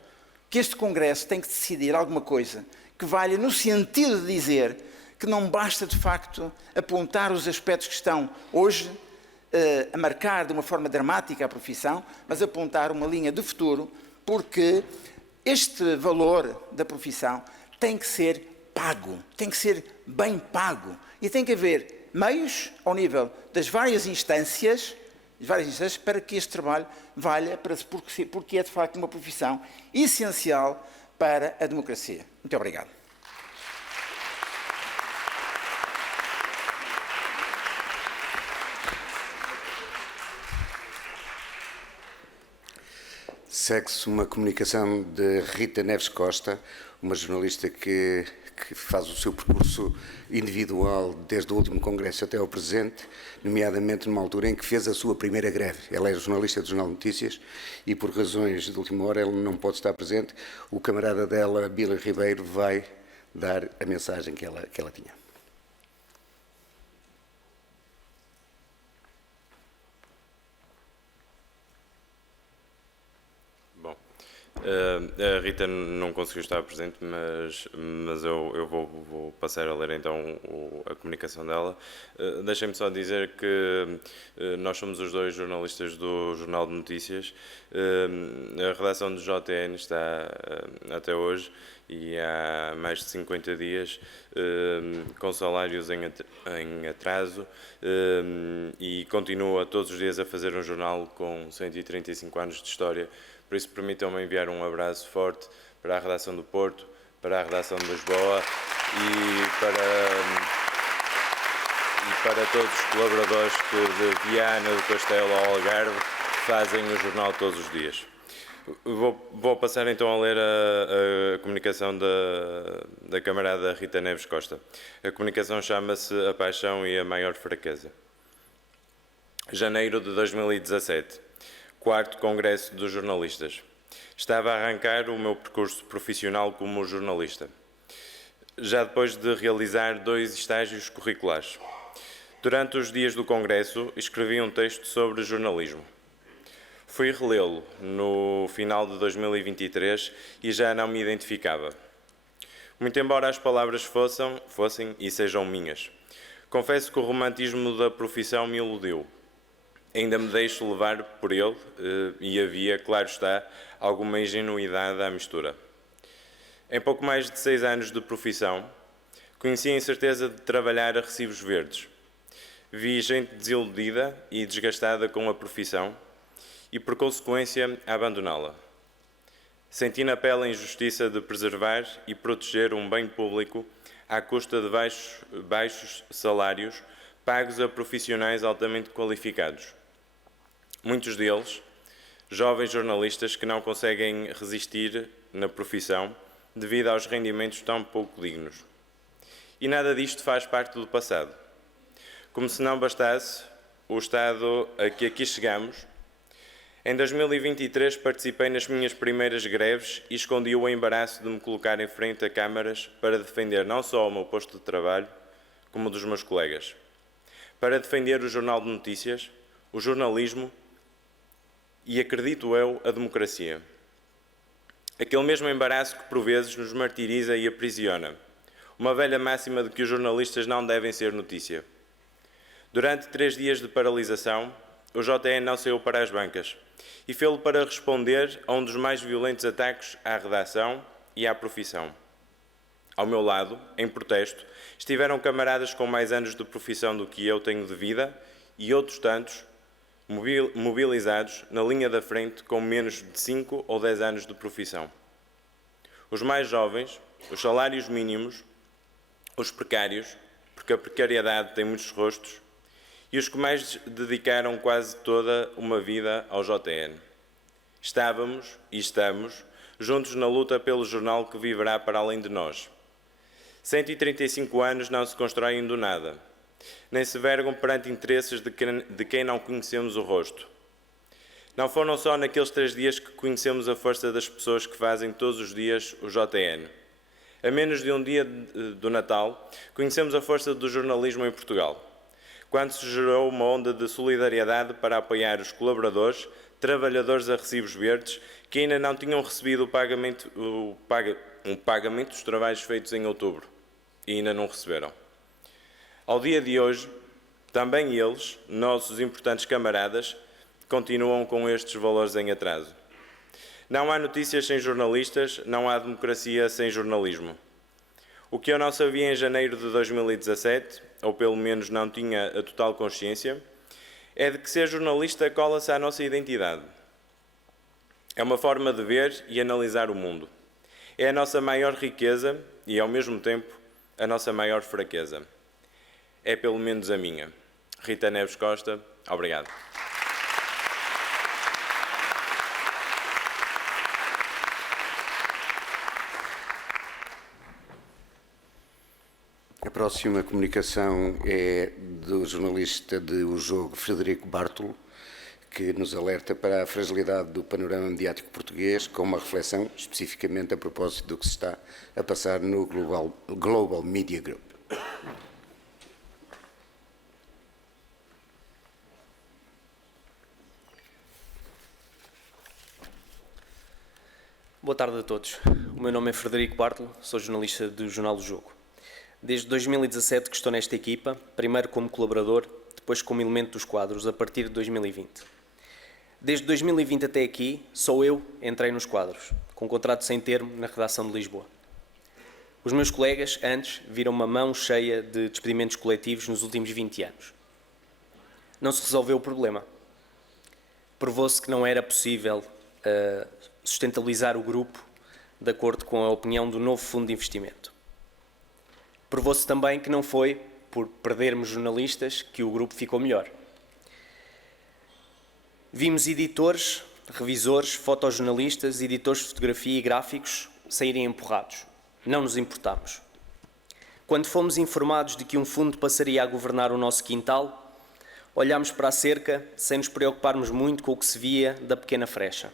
que este Congresso tem que decidir alguma coisa que valha no sentido de dizer que não basta, de facto, apontar os aspectos que estão hoje a marcar de uma forma dramática a profissão, mas apontar uma linha de futuro, porque este valor da profissão tem que ser pago, tem que ser bem pago e tem que haver meios ao nível das várias instâncias para que este trabalho valha, porque é de facto uma profissão essencial para a democracia. Muito obrigado. Segue-se uma comunicação de Rita Neves Costa, uma jornalista que faz o seu percurso individual desde o último congresso até ao presente, nomeadamente numa altura em que fez a sua primeira greve. Ela é jornalista do Jornal de Notícias e, por razões de última hora, ela não pode estar presente. O camarada dela, Bila Ribeiro, vai dar a mensagem que ela tinha. A Rita não conseguiu estar presente, mas eu vou passar a ler então a comunicação dela. Deixem-me só dizer que nós somos os dois jornalistas do Jornal de Notícias. A redação do JN está até hoje e há mais de 50 dias com salários em atraso e continua todos os dias a fazer um jornal com 135 anos de história. Por isso, permitam-me enviar um abraço forte para a redação do Porto, para a redação de Lisboa e para todos os colaboradores que de Viana, do Castelo ao Algarve fazem o jornal todos os dias. Vou passar então a ler a comunicação da camarada Rita Neves Costa. A comunicação chama-se A Paixão e a Maior Fraqueza. Janeiro de 2017. 4º Congresso dos Jornalistas. Estava a arrancar o meu percurso profissional como jornalista, já depois de realizar 2 estágios curriculares. Durante os dias do Congresso, escrevi um texto sobre jornalismo. Fui relê-lo no final de 2023 e já não me identificava. Muito embora as palavras fossem e sejam minhas. Confesso que o romantismo da profissão me iludiu. Ainda me deixo levar por ele e havia, claro está, alguma ingenuidade à mistura. Em pouco mais de 6 anos de profissão, conheci a incerteza de trabalhar a recibos verdes. Vi gente desiludida e desgastada com a profissão e, por consequência, a abandoná-la. Senti na pele a injustiça de preservar e proteger um bem público à custa de baixos salários pagos a profissionais altamente qualificados. Muitos deles, jovens jornalistas que não conseguem resistir na profissão devido aos rendimentos tão pouco dignos. E nada disto faz parte do passado. Como se não bastasse o estado a que aqui chegamos, em 2023 participei nas minhas primeiras greves e escondi o embaraço de me colocar em frente a câmaras para defender não só o meu posto de trabalho, como o dos meus colegas. Para defender o Jornal de Notícias, o jornalismo e, acredito eu, a democracia. Aquele mesmo embaraço que por vezes nos martiriza e aprisiona. Uma velha máxima de que os jornalistas não devem ser notícia. Durante 3 dias de paralisação, o JN não saiu para as bancas e fê-lo para responder a um dos mais violentos ataques à redação e à profissão. Ao meu lado, em protesto, estiveram camaradas com mais anos de profissão do que eu tenho de vida e outros tantos mobilizados na linha da frente com menos de 5 ou 10 anos de profissão. Os mais jovens, os salários mínimos, os precários, porque a precariedade tem muitos rostos, e os que mais dedicaram quase toda uma vida ao JN. Estávamos e estamos juntos na luta pelo jornal que viverá para além de nós. 135 anos não se constroem do nada, nem se vergam perante interesses de quem não conhecemos o rosto. Não foram só naqueles 3 dias que conhecemos a força das pessoas que fazem todos os dias o JN. A menos de um dia do Natal, conhecemos a força do jornalismo em Portugal, quando se gerou uma onda de solidariedade para apoiar os colaboradores, trabalhadores a recibos verdes, que ainda não tinham recebido um pagamento dos trabalhos feitos em outubro, e ainda não receberam. Ao dia de hoje, também eles, nossos importantes camaradas, continuam com estes valores em atraso. Não há notícias sem jornalistas, não há democracia sem jornalismo. O que eu não sabia em janeiro de 2017, ou pelo menos não tinha a total consciência, é de que ser jornalista cola-se à nossa identidade. É uma forma de ver e analisar o mundo. É a nossa maior riqueza e, ao mesmo tempo, a nossa maior fraqueza. É pelo menos a minha. Rita Neves Costa, obrigado. A próxima comunicação é do jornalista de O Jogo, Frederico Bartolo, que nos alerta para a fragilidade do panorama mediático português, com uma reflexão especificamente a propósito do que se está a passar no Global Media Group. Boa tarde a todos. O meu nome é Frederico Bartolo, sou jornalista do jornal O Jogo. Desde 2017 que estou nesta equipa, primeiro como colaborador, depois como elemento dos quadros, a partir de 2020. Desde 2020 até aqui, só eu entrei nos quadros, com contrato sem termo na redação de Lisboa. Os meus colegas, antes, viram uma mão cheia de despedimentos coletivos nos últimos 20 anos. Não se resolveu o problema. Provou-se que não era possível sustentabilizar o grupo de acordo com a opinião do novo fundo de investimento. Provou-se também que não foi por perdermos jornalistas que o grupo ficou melhor. Vimos editores, revisores, fotojornalistas, editores de fotografia e gráficos saírem empurrados. Não nos importámos. Quando fomos informados de que um fundo passaria a governar o nosso quintal, olhámos para a cerca sem nos preocuparmos muito com o que se via da pequena frecha.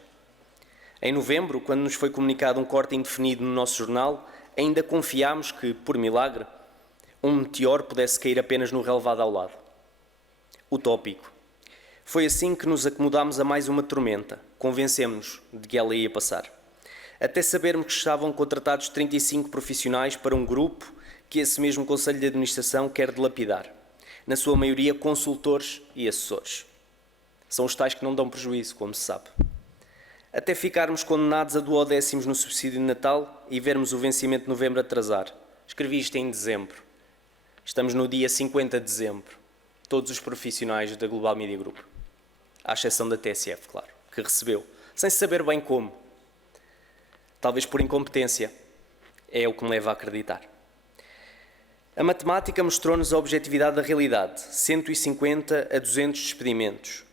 Em novembro, quando nos foi comunicado um corte indefinido no nosso jornal, ainda confiámos que, por milagre, um meteoro pudesse cair apenas no relevado ao lado. Utópico. Foi assim que nos acomodámos a mais uma tormenta, convencemos-nos de que ela ia passar. Até sabermos que estavam contratados 35 profissionais para um grupo que esse mesmo Conselho de Administração quer dilapidar. Na sua maioria, consultores e assessores. São os tais que não dão prejuízo, como se sabe. Até ficarmos condenados a duodécimos no subsídio de Natal e vermos o vencimento de novembro atrasar. Escrevi isto em dezembro. Estamos no dia 50 de dezembro. Todos os profissionais da Global Media Group. À exceção da TSF, claro, que recebeu, sem saber bem como. Talvez por incompetência. É o que me leva a acreditar. A matemática mostrou-nos a objetividade da realidade. 150 a 200 despedimentos.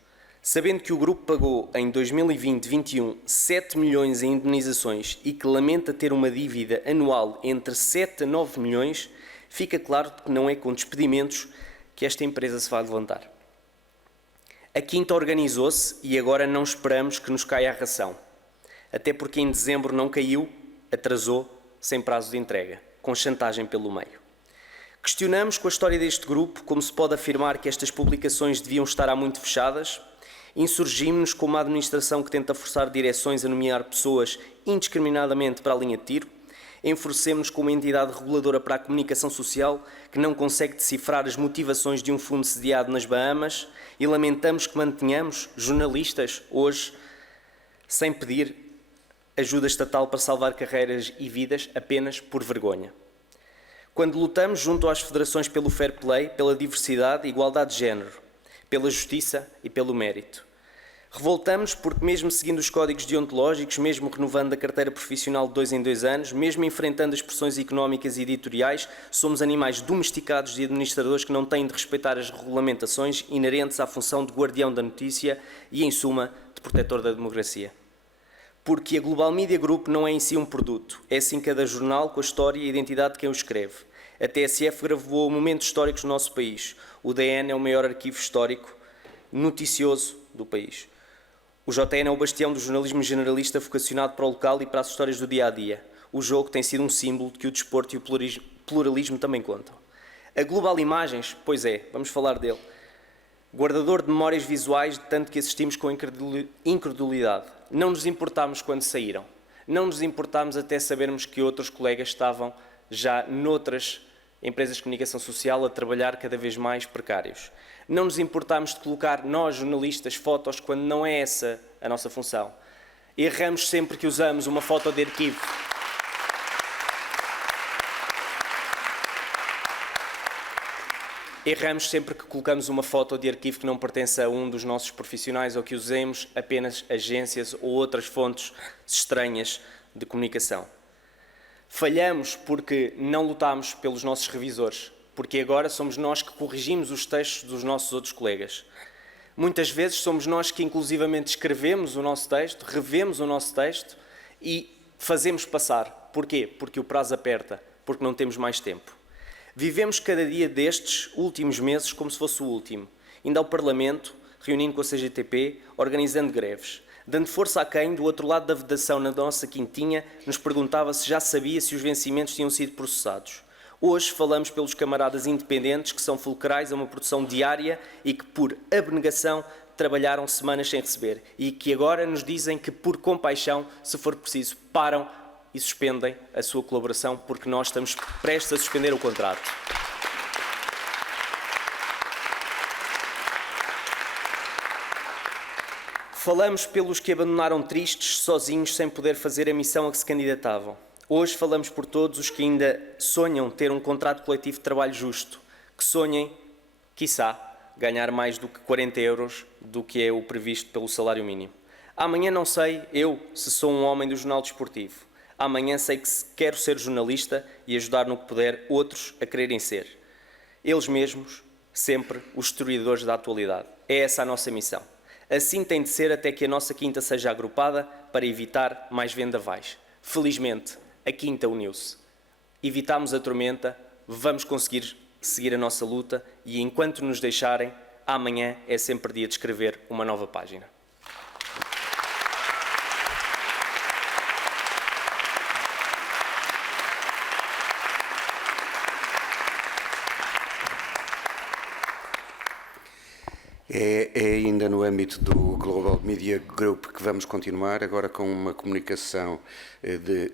Sabendo que o grupo pagou em 2020-21 7 milhões em indemnizações e que lamenta ter uma dívida anual entre 7 a 9 milhões, fica claro que não é com despedimentos que esta empresa se vai levantar. A Quinta organizou-se e agora não esperamos que nos caia a ração. Até porque em dezembro não caiu, atrasou, sem prazo de entrega, com chantagem pelo meio. Questionamos com a história deste grupo como se pode afirmar que estas publicações deviam estar há muito fechadas. Insurgimos-nos com uma administração que tenta forçar direções a nomear pessoas indiscriminadamente para a linha de tiro. Enfurecemos-nos com uma entidade reguladora para a comunicação social que não consegue decifrar as motivações de um fundo sediado nas Bahamas e lamentamos que mantenhamos jornalistas hoje sem pedir ajuda estatal para salvar carreiras e vidas apenas por vergonha. Quando lutamos junto às federações pelo fair play, pela diversidade e igualdade de género, pela justiça e pelo mérito. Revoltamos porque, mesmo seguindo os códigos deontológicos, mesmo renovando a carteira profissional de 2 em 2 anos, mesmo enfrentando as pressões económicas e editoriais, somos animais domesticados de administradores que não têm de respeitar as regulamentações inerentes à função de guardião da notícia e, em suma, de protetor da democracia. Porque a Global Media Group não é em si um produto, é sim cada jornal com a história e a identidade de quem o escreve. A TSF gravou momentos históricos do nosso país. O DN é o maior arquivo histórico noticioso do país. O JN é o bastião do jornalismo generalista vocacionado para o local e para as histórias do dia-a-dia. O Jogo tem sido um símbolo de que o desporto e o pluralismo também contam. A Global Imagens, pois é, vamos falar dele. Guardador de memórias visuais, de tanto que assistimos com incredulidade. Não nos importámos quando saíram. Não nos importámos até sabermos que outros colegas estavam já noutras empresas de comunicação social a trabalhar cada vez mais precários. Não nos importámos de colocar nós, jornalistas, fotos quando não é essa a nossa função. Erramos sempre que usamos uma foto de arquivo. Erramos sempre que colocamos uma foto de arquivo que não pertence a um dos nossos profissionais ou que usemos apenas agências ou outras fontes estranhas de comunicação. Falhamos porque não lutámos pelos nossos revisores, porque agora somos nós que corrigimos os textos dos nossos outros colegas. Muitas vezes somos nós que inclusivamente escrevemos o nosso texto, revemos o nosso texto e fazemos passar. Porquê? Porque o prazo aperta, porque não temos mais tempo. Vivemos cada dia destes últimos meses como se fosse o último, indo ao Parlamento, reunindo com a CGTP, organizando greves. Dando força a quem, do outro lado da vedação na nossa quintinha, nos perguntava se já sabia se os vencimentos tinham sido processados. Hoje falamos pelos camaradas independentes que são fulcrais a uma produção diária e que, por abnegação, trabalharam semanas sem receber e que agora nos dizem que, por compaixão, se for preciso, param e suspendem a sua colaboração porque nós estamos prestes a suspender o contrato. Falamos pelos que abandonaram tristes, sozinhos, sem poder fazer a missão a que se candidatavam. Hoje falamos por todos os que ainda sonham ter um contrato coletivo de trabalho justo, que sonhem, quiçá, ganhar mais do que 40 euros do que é o previsto pelo salário mínimo. Amanhã não sei, eu, se sou um homem do jornal desportivo. Amanhã sei que quero ser jornalista e ajudar no que puder outros a quererem ser. Eles mesmos, sempre, os historiadores da atualidade. É essa a nossa missão. Assim tem de ser até que a nossa quinta seja agrupada para evitar mais vendavais. Felizmente, a quinta uniu-se. Evitámos a tormenta, vamos conseguir seguir a nossa luta e enquanto nos deixarem, amanhã é sempre dia de escrever uma nova página. É ainda no âmbito do Global Media Group que vamos continuar, agora com uma comunicação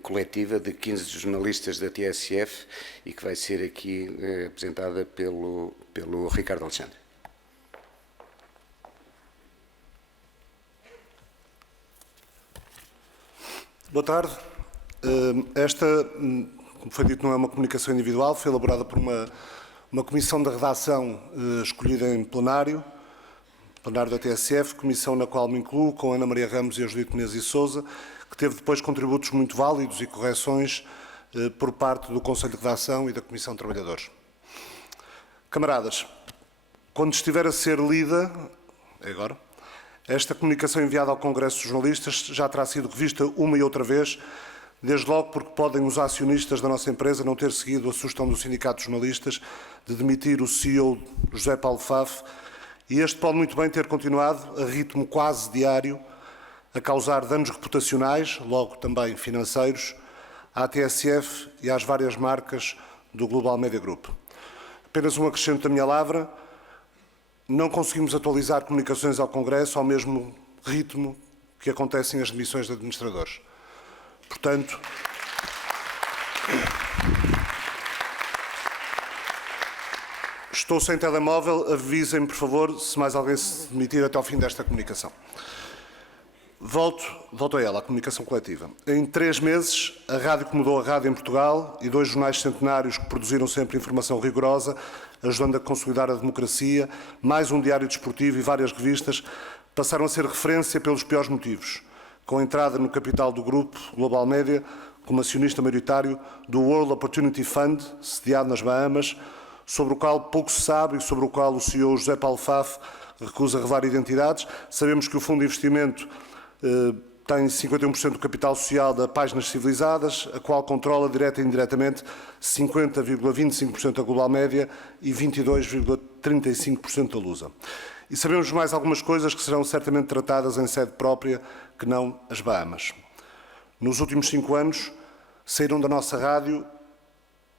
coletiva de 15 jornalistas da TSF e que vai ser aqui apresentada pelo Ricardo Alexandre. Boa tarde. Esta, como foi dito, não é uma comunicação individual, foi elaborada por uma comissão da redação escolhida em plenário da TSF, comissão na qual me incluo, com Ana Maria Ramos e a Judite Menezes e Sousa, que teve depois contributos muito válidos e correções por parte do Conselho de Redação e da Comissão de Trabalhadores. Camaradas, quando estiver a ser lida, agora, esta comunicação enviada ao Congresso dos Jornalistas já terá sido revista uma e outra vez, desde logo porque podem os acionistas da nossa empresa não ter seguido a sugestão do Sindicato de Jornalistas de demitir o CEO José Paulo Faf, e este pode muito bem ter continuado a ritmo quase diário a causar danos reputacionais, logo também financeiros, à TSF e às várias marcas do Global Media Group. Apenas um acrescento da minha lavra, não conseguimos atualizar comunicações ao Congresso ao mesmo ritmo que acontecem as demissões de administradores. Portanto, estou sem telemóvel, avisem-me, por favor, se mais alguém se demitir até ao fim desta comunicação. Volto a ela, a comunicação coletiva. Em 3 meses, a rádio que mudou a rádio em Portugal e 2 jornais centenários que produziram sempre informação rigorosa, ajudando a consolidar a democracia, mais um diário desportivo e várias revistas, passaram a ser referência pelos piores motivos, com a entrada no capital do grupo Global Media como acionista maioritário do World Opportunity Fund, sediado nas Bahamas, sobre o qual pouco se sabe e sobre o qual o CEO José Paulo Faf recusa revelar identidades. Sabemos que o fundo de investimento tem 51% do capital social da Páginas Civilizadas, a qual controla direta e indiretamente 50,25% da Global Média e 22,35% da Lusa. E sabemos mais algumas coisas que serão certamente tratadas em sede própria, que não as Bahamas. Nos últimos 5 anos, saíram da nossa rádio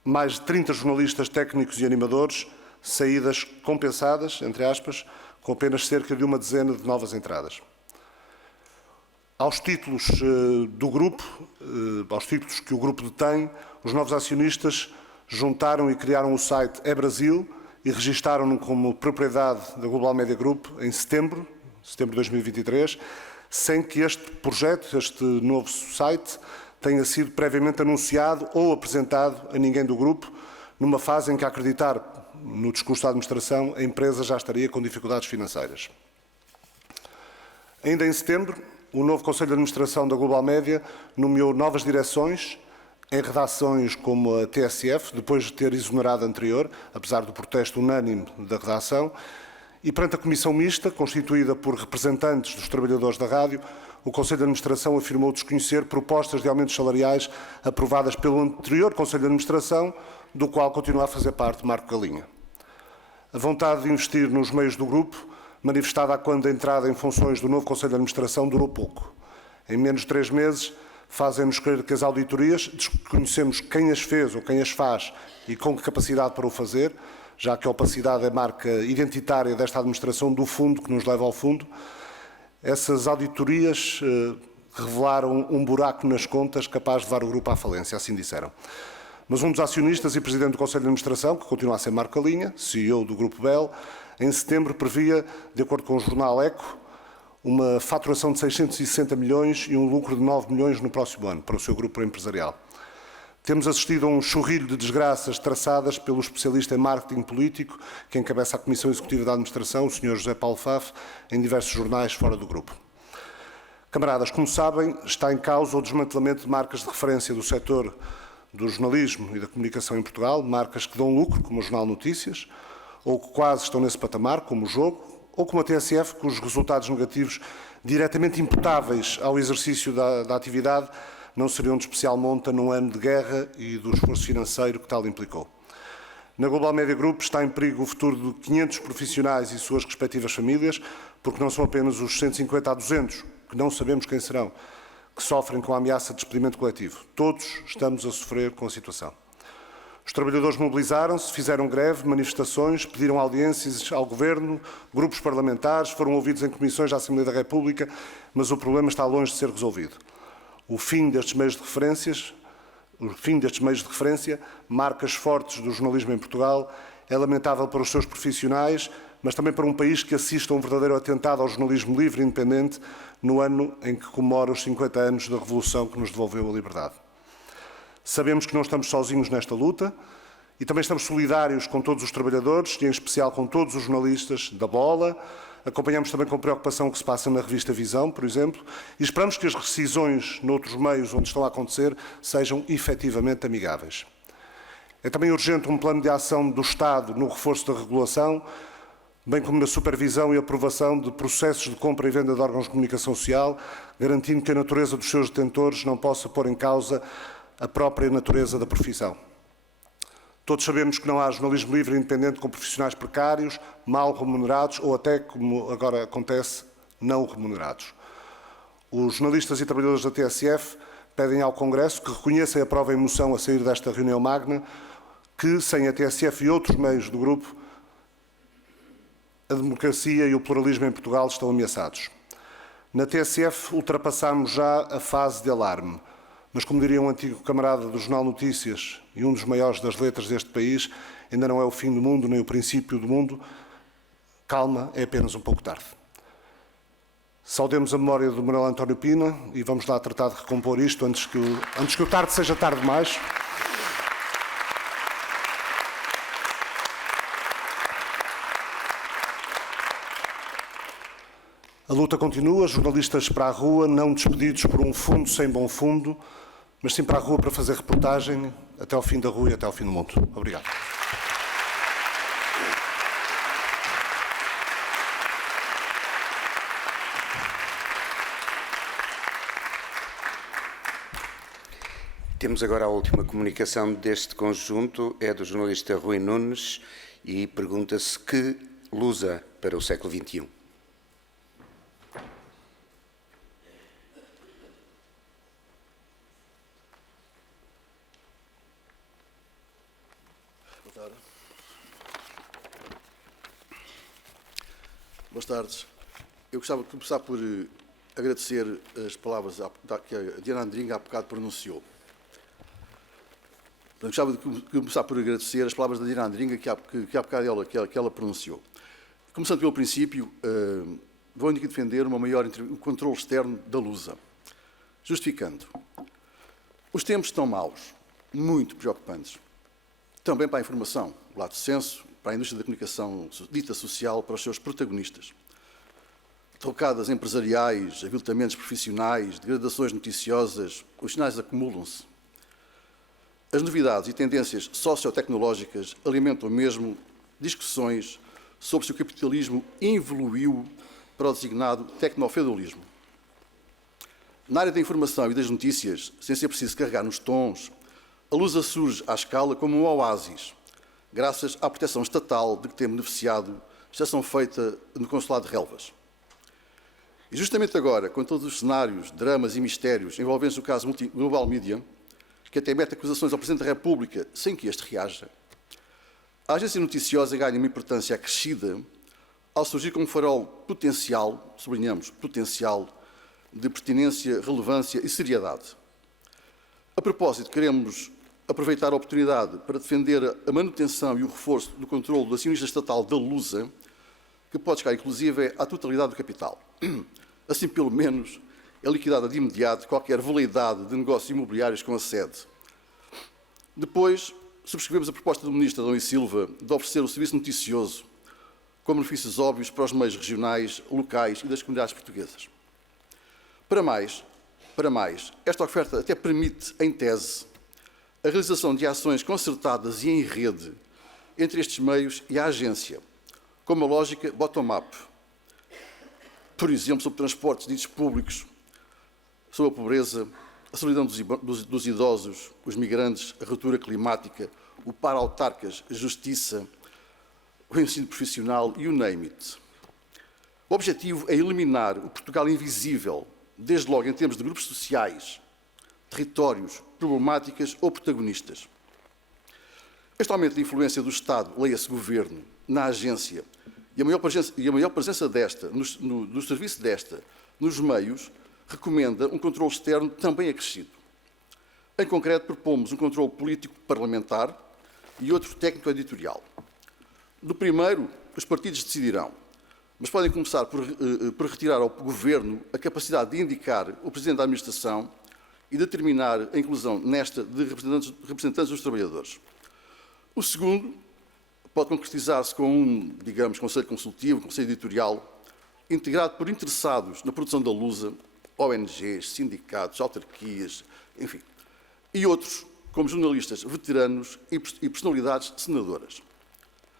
mais de 30 jornalistas técnicos e animadores, saídas compensadas, entre aspas, com apenas cerca de uma dezena de novas entradas. Aos títulos do grupo, aos títulos que o grupo detém, os novos acionistas juntaram e criaram o site E-Brasil e registaram-no como propriedade da Global Media Group em setembro de 2023, sem que este projeto, este novo site, tenha sido previamente anunciado ou apresentado a ninguém do grupo, numa fase em que, a acreditar no discurso da administração, a empresa já estaria com dificuldades financeiras. Ainda em setembro, o novo Conselho de Administração da Global Média nomeou novas direções em redações como a TSF, depois de ter exonerado a anterior, apesar do protesto unânime da redação, e perante a Comissão Mista, constituída por representantes dos trabalhadores da rádio, o Conselho de Administração afirmou desconhecer propostas de aumentos salariais aprovadas pelo anterior Conselho de Administração, do qual continua a fazer parte Marco Galinha. A vontade de investir nos meios do grupo, manifestada quando a entrada em funções do novo Conselho de Administração, durou pouco. Em menos de 3 meses, fazem-nos crer que as auditorias, desconhecemos quem as fez ou quem as faz e com que capacidade para o fazer, já que a opacidade é marca identitária desta administração do fundo que nos leva ao fundo. Essas auditorias revelaram um buraco nas contas capaz de levar o grupo à falência, assim disseram. Mas um dos acionistas e presidente do Conselho de Administração, que continua a ser Marco Galinha, CEO do Grupo Bell, em setembro previa, de acordo com o jornal Eco, uma faturação de 660 milhões e um lucro de 9 milhões no próximo ano para o seu grupo empresarial. Temos assistido a um chorrilho de desgraças traçadas pelo especialista em marketing político que encabeça a Comissão Executiva da Administração, o Sr. José Paulo Faf, em diversos jornais fora do grupo. Camaradas, como sabem, está em causa o desmantelamento de marcas de referência do setor do jornalismo e da comunicação em Portugal, marcas que dão lucro, como o Jornal Notícias, ou que quase estão nesse patamar, como o Jogo, ou como a TSF, cujos resultados negativos diretamente imputáveis ao exercício da atividade não seriam de especial monta num ano de guerra e do esforço financeiro que tal implicou. Na Global Media Group está em perigo o futuro de 500 profissionais e suas respectivas famílias, porque não são apenas os 150 a 200, que não sabemos quem serão, que sofrem com a ameaça de despedimento coletivo. Todos estamos a sofrer com a situação. Os trabalhadores mobilizaram-se, fizeram greve, manifestações, pediram audiências ao Governo, grupos parlamentares, foram ouvidos em comissões da Assembleia da República, mas o problema está longe de ser resolvido. O fim destes meios de referência, marcas fortes do jornalismo em Portugal, é lamentável para os seus profissionais, mas também para um país que assiste a um verdadeiro atentado ao jornalismo livre e independente no ano em que comemora os 50 anos da Revolução que nos devolveu a liberdade. Sabemos que não estamos sozinhos nesta luta e também estamos solidários com todos os trabalhadores e, em especial, com todos os jornalistas da Bola. Acompanhamos também com preocupação o que se passa na revista Visão, por exemplo, e esperamos que as rescisões noutros meios onde estão a acontecer sejam efetivamente amigáveis. É também urgente um plano de ação do Estado no reforço da regulação, bem como na supervisão e aprovação de processos de compra e venda de órgãos de comunicação social, garantindo que a natureza dos seus detentores não possa pôr em causa a própria natureza da profissão. Todos sabemos que não há jornalismo livre e independente com profissionais precários, mal remunerados ou até, como agora acontece, não remunerados. Os jornalistas e trabalhadores da TSF pedem ao Congresso que reconheça e aprovem a moção a sair desta reunião magna que, sem a TSF e outros meios do grupo, a democracia e o pluralismo em Portugal estão ameaçados. Na TSF ultrapassámos já a fase de alarme, mas, como diria um antigo camarada do Jornal Notícias e um dos maiores das letras deste país, ainda não é o fim do mundo nem o princípio do mundo. Calma, é apenas um pouco tarde. Saudemos a memória do Manuel António Pina e vamos lá tratar de recompor isto antes que o tarde seja tarde demais. A luta continua, jornalistas para a rua, não despedidos por um fundo sem bom fundo, mas sim para a rua para fazer reportagem até ao fim da rua e até ao fim do mundo. Obrigado. Temos agora a última comunicação deste conjunto, é do jornalista Rui Nunes e pergunta-se que lusa para o século XXI. Boas tardes. Eu gostava de começar por agradecer as palavras que a Diana Andringa há bocado pronunciou. Gostava de começar por agradecer as palavras da Diana Andringa que há bocado ela pronunciou. Começando pelo princípio, vou aqui defender um controle externo da Lusa. Justificando. Os tempos estão maus, muito preocupantes. Também para a informação, o lado senso, para a indústria da comunicação dita social, para os seus protagonistas. Trocadas empresariais, aviltamentos profissionais, degradações noticiosas, os sinais acumulam-se. As novidades e tendências sociotecnológicas alimentam mesmo discussões sobre se o capitalismo evoluiu para o designado tecnofeudalismo. Na área da informação e das notícias, sem ser preciso carregar nos tons, A Lusa surge à escala como um oásis, graças à proteção estatal de que tem beneficiado, exceção feita no Consulado de Relvas. E justamente agora, com todos os cenários, dramas e mistérios envolventes no caso Global Media, que até mete acusações ao Presidente da República sem que este reaja, a agência noticiosa ganha uma importância acrescida ao surgir como farol potencial, sublinhamos, potencial, de pertinência, relevância e seriedade. A propósito, queremos aproveitar a oportunidade para defender a manutenção e o reforço do controle do acionista estatal da Lusa, que pode chegar, inclusive, à totalidade do capital. Assim, pelo menos, é liquidada de imediato qualquer veleidade de negócios imobiliários com a sede. Depois, subscrevemos a proposta do Ministro Adão e Silva de oferecer o serviço noticioso com benefícios óbvios para os meios regionais, locais e das comunidades portuguesas. Para mais, esta oferta até permite, em tese, a realização de ações concertadas e em rede entre estes meios e a agência, com uma lógica bottom-up. Por exemplo, sobre transportes ditos públicos, sobre a pobreza, a solidão dos idosos, os migrantes, a ruptura climática, o para-autarcas, a justiça, o ensino profissional e o name it. O objetivo é eliminar o Portugal invisível, desde logo em termos de grupos sociais, territórios, problemáticas ou protagonistas. Este aumento de influência do Estado, leia-se governo, na agência e a maior presença desta, no serviço desta, nos meios, recomenda um controle externo também acrescido. Em concreto, propomos um controle político parlamentar e outro técnico-editorial. Do primeiro, os partidos decidirão, mas podem começar por retirar ao Governo a capacidade de indicar o Presidente da Administração e determinar a inclusão nesta de representantes dos trabalhadores. O segundo pode concretizar-se com um, digamos, conselho consultivo, conselho editorial, integrado por interessados na produção da Lusa, ONGs, sindicatos, autarquias, enfim, e outros, como jornalistas veteranos e personalidades senadoras.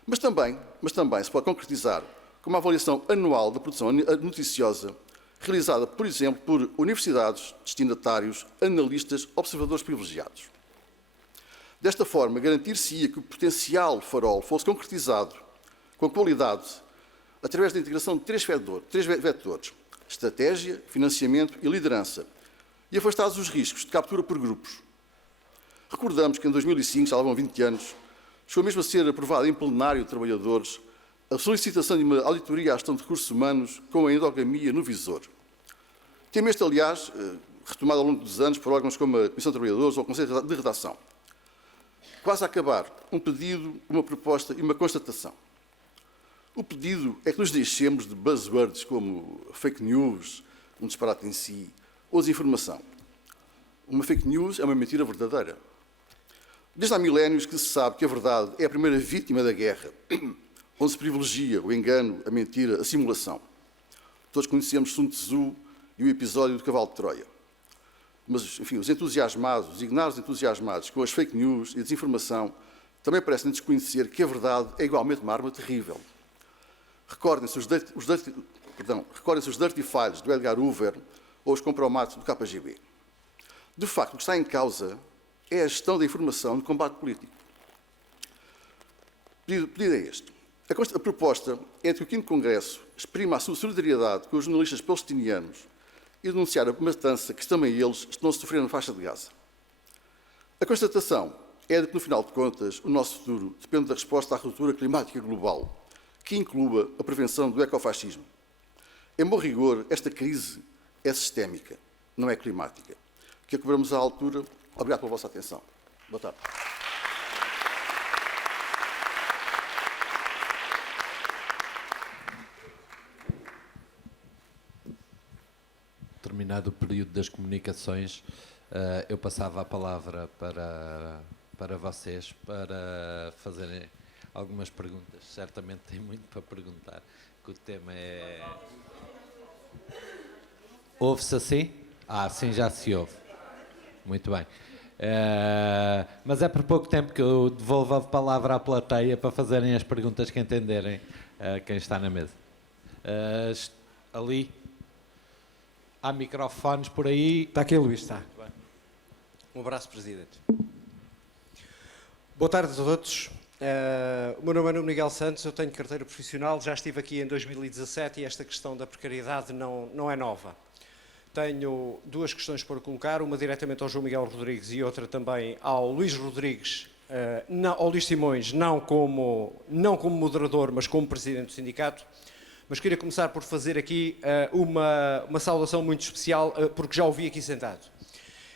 Mas também se pode concretizar com uma avaliação anual da produção noticiosa, realizada, por exemplo, por universidades, destinatários, analistas, observadores privilegiados. Desta forma, garantir-se-ia que o potencial farol fosse concretizado com qualidade através da integração de três vetores: estratégia, financiamento e liderança, e afastados os riscos de captura por grupos. Recordamos que em 2005, já lá vão 20 anos, chegou mesmo a ser aprovada em plenário de trabalhadores a solicitação de uma auditoria à gestão de recursos humanos com a endogamia no visor. Tema este, aliás, retomado ao longo dos anos por órgãos como a Comissão de Trabalhadores ou o Conselho de Redação. Quase a acabar, um pedido, uma proposta e uma constatação. O pedido é que nos deixemos de buzzwords como fake news, um disparate em si, ou desinformação. Uma fake news é uma mentira verdadeira. Desde há milénios que se sabe que a verdade é a primeira vítima da guerra, onde se privilegia o engano, a mentira, a simulação. Todos conhecemos Sun Tzu e o episódio do cavalo de Troia. Mas, enfim, os entusiasmados, os ignaros entusiasmados com as fake news e a desinformação também parecem desconhecer que a verdade é igualmente uma arma terrível. Recordem-se os dirty files do Edgar Hoover ou os compromatos do KGB. De facto, o que está em causa é a gestão da informação no combate político. O pedido é este. A proposta é de que o 5º Congresso exprima a sua solidariedade com os jornalistas palestinianos e denunciar a matança que também eles estão a sofrer na faixa de Gaza. A constatação é de que, no final de contas, o nosso futuro depende da resposta à ruptura climática global, que inclua a prevenção do ecofascismo. Em bom rigor, esta crise é sistémica, não é climática. Que a cobramos à altura. Obrigado pela vossa atenção. Boa tarde. Terminado o período das comunicações, eu passava a palavra para vocês, para fazerem algumas perguntas. Certamente tem muito para perguntar, que o tema é... Ouve-se assim? Sim, já se ouve. Muito bem. Mas é por pouco tempo que eu devolvo a palavra à plateia para fazerem as perguntas que entenderem quem está na mesa. Ali... Há microfones por aí. Está aqui, Luís, está. Um abraço, Presidente. Boa tarde a todos. O meu nome é Nuno Miguel Santos, eu tenho carteira profissional, já estive aqui em 2017 e esta questão da precariedade não é nova. Tenho duas questões para colocar, uma diretamente ao João Miguel Rodrigues e outra também ao Luís Rodrigues, ao Luís Simões, não como moderador, mas como presidente do sindicato. Mas queria começar por fazer aqui uma saudação muito especial, porque já o vi aqui sentado.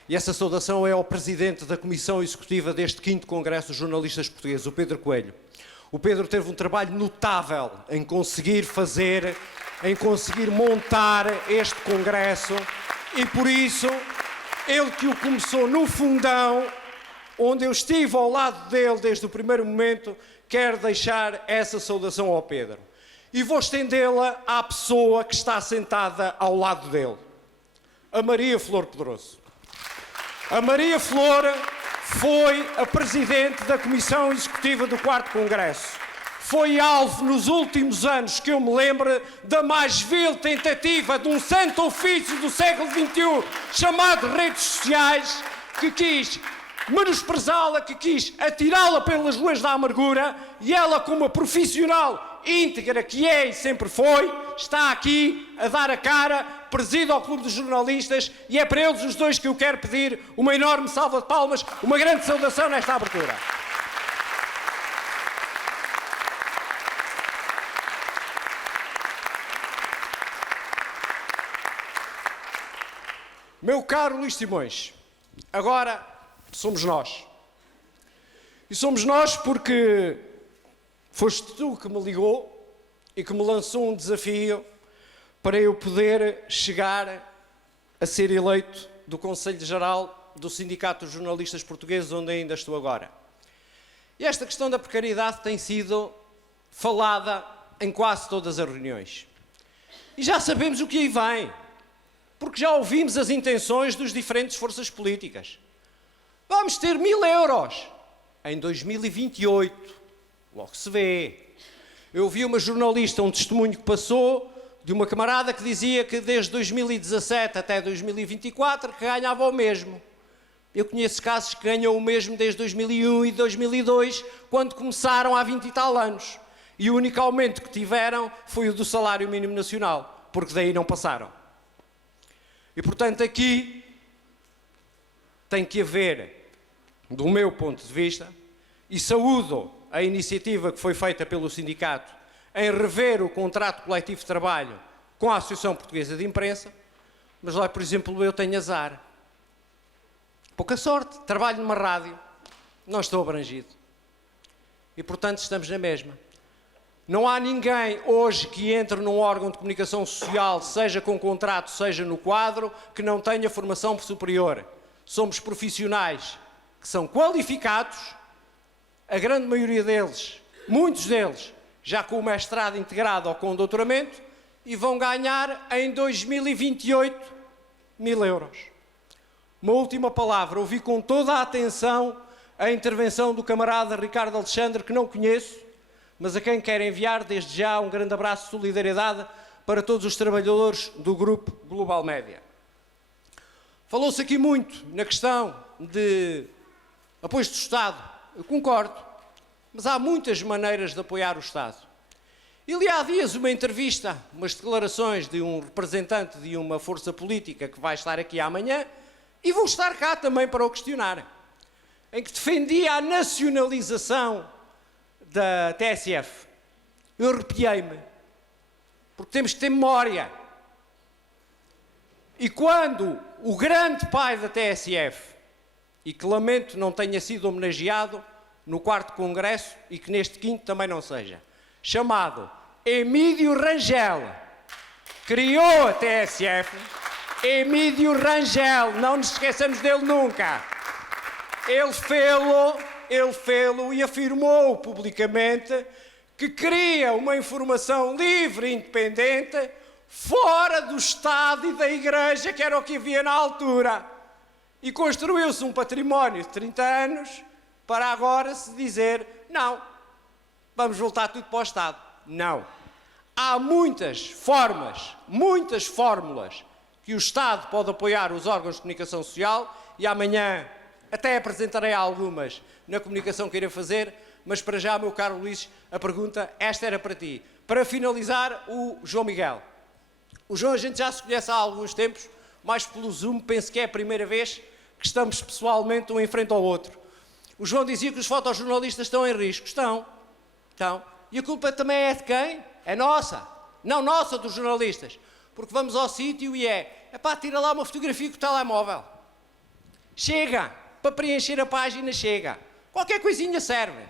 E essa saudação é ao presidente da Comissão Executiva deste 5º Congresso dos Jornalistas Portugueses, o Pedro Coelho. O Pedro teve um trabalho notável em conseguir montar este Congresso e, por isso, ele que o começou no fundão, onde eu estive ao lado dele desde o primeiro momento, quero deixar essa saudação ao Pedro. E vou estendê-la à pessoa que está sentada ao lado dele, a Maria Flor Pedroso. A Maria Flor foi a presidente da Comissão Executiva do 4º Congresso. Foi alvo nos últimos anos, que eu me lembro, da mais vil tentativa de um santo ofício do século XXI, chamado redes sociais, que quis menosprezá-la, que quis atirá-la pelas ruas da amargura, e ela, como uma profissional íntegra que é e sempre foi, está aqui a dar a cara, preside ao Clube dos Jornalistas, e é para eles os dois que eu quero pedir uma enorme salva de palmas, uma grande saudação nesta abertura. Meu caro Luís Simões, agora somos nós. E somos nós porque foste tu que me ligou e que me lançou um desafio para eu poder chegar a ser eleito do Conselho Geral do Sindicato dos Jornalistas Portugueses, onde ainda estou agora. E esta questão da precariedade tem sido falada em quase todas as reuniões. E já sabemos o que aí vem, porque já ouvimos as intenções dos diferentes forças políticas. Vamos ter 1.000 euros em 2028, logo se vê. Eu vi uma jornalista, um testemunho que passou, de uma camarada que dizia que desde 2017 até 2024 que ganhava o mesmo. Eu conheço casos que ganham o mesmo desde 2001 e 2002, quando começaram há 20 e tal anos. E o único aumento que tiveram foi o do salário mínimo nacional, porque daí não passaram. E, portanto, aqui tem que haver, do meu ponto de vista, e saúdo a iniciativa que foi feita pelo sindicato em rever o contrato coletivo de trabalho com a Associação Portuguesa de Imprensa, mas lá, por exemplo, eu tenho azar. Pouca sorte, trabalho numa rádio, não estou abrangido. E, portanto, estamos na mesma. Não há ninguém hoje que entre num órgão de comunicação social, seja com contrato, seja no quadro, que não tenha formação superior. Somos profissionais que são qualificados, a grande maioria deles, muitos deles, já com o mestrado integrado ou com o doutoramento, e vão ganhar em 2028 1.000 euros. Uma última palavra, ouvi com toda a atenção a intervenção do camarada Ricardo Alexandre, que não conheço, mas a quem quero enviar desde já um grande abraço de solidariedade para todos os trabalhadores do Grupo Global Média. Falou-se aqui muito na questão de apoios do Estado. Eu concordo, mas há muitas maneiras de apoiar o Estado. E li há dias uma entrevista, umas declarações de um representante de uma força política que vai estar aqui amanhã, e vou estar cá também para o questionar, em que defendia a nacionalização da TSF. Eu arrepiei-me, porque temos que ter memória. E quando o grande pai da TSF, e que lamento não tenha sido homenageado no 4º Congresso e que neste 5º também não seja, chamado Emílio Rangel, criou a TSF. Emílio Rangel, não nos esqueçamos dele nunca. Ele fê-lo e afirmou publicamente que queria uma informação livre e independente fora do Estado e da Igreja, que era o que havia na altura. E construiu-se um património de 30 anos para agora se dizer, não, vamos voltar tudo para o Estado. Não. Há muitas formas, muitas fórmulas que o Estado pode apoiar os órgãos de comunicação social, e amanhã até apresentarei algumas na comunicação que irei fazer, mas para já, meu caro Luís, a pergunta, esta era para ti. Para finalizar, o João Miguel. O João a gente já se conhece há alguns tempos, mais pelo Zoom, penso que é a primeira vez que estamos pessoalmente um em frente ao outro. O João dizia que os fotojornalistas estão em risco. Estão. E a culpa também é de quem? É nossa. Não nossa, dos jornalistas. Porque vamos ao sítio e tira lá uma fotografia com o telemóvel. Chega. Para preencher a página, chega. Qualquer coisinha serve.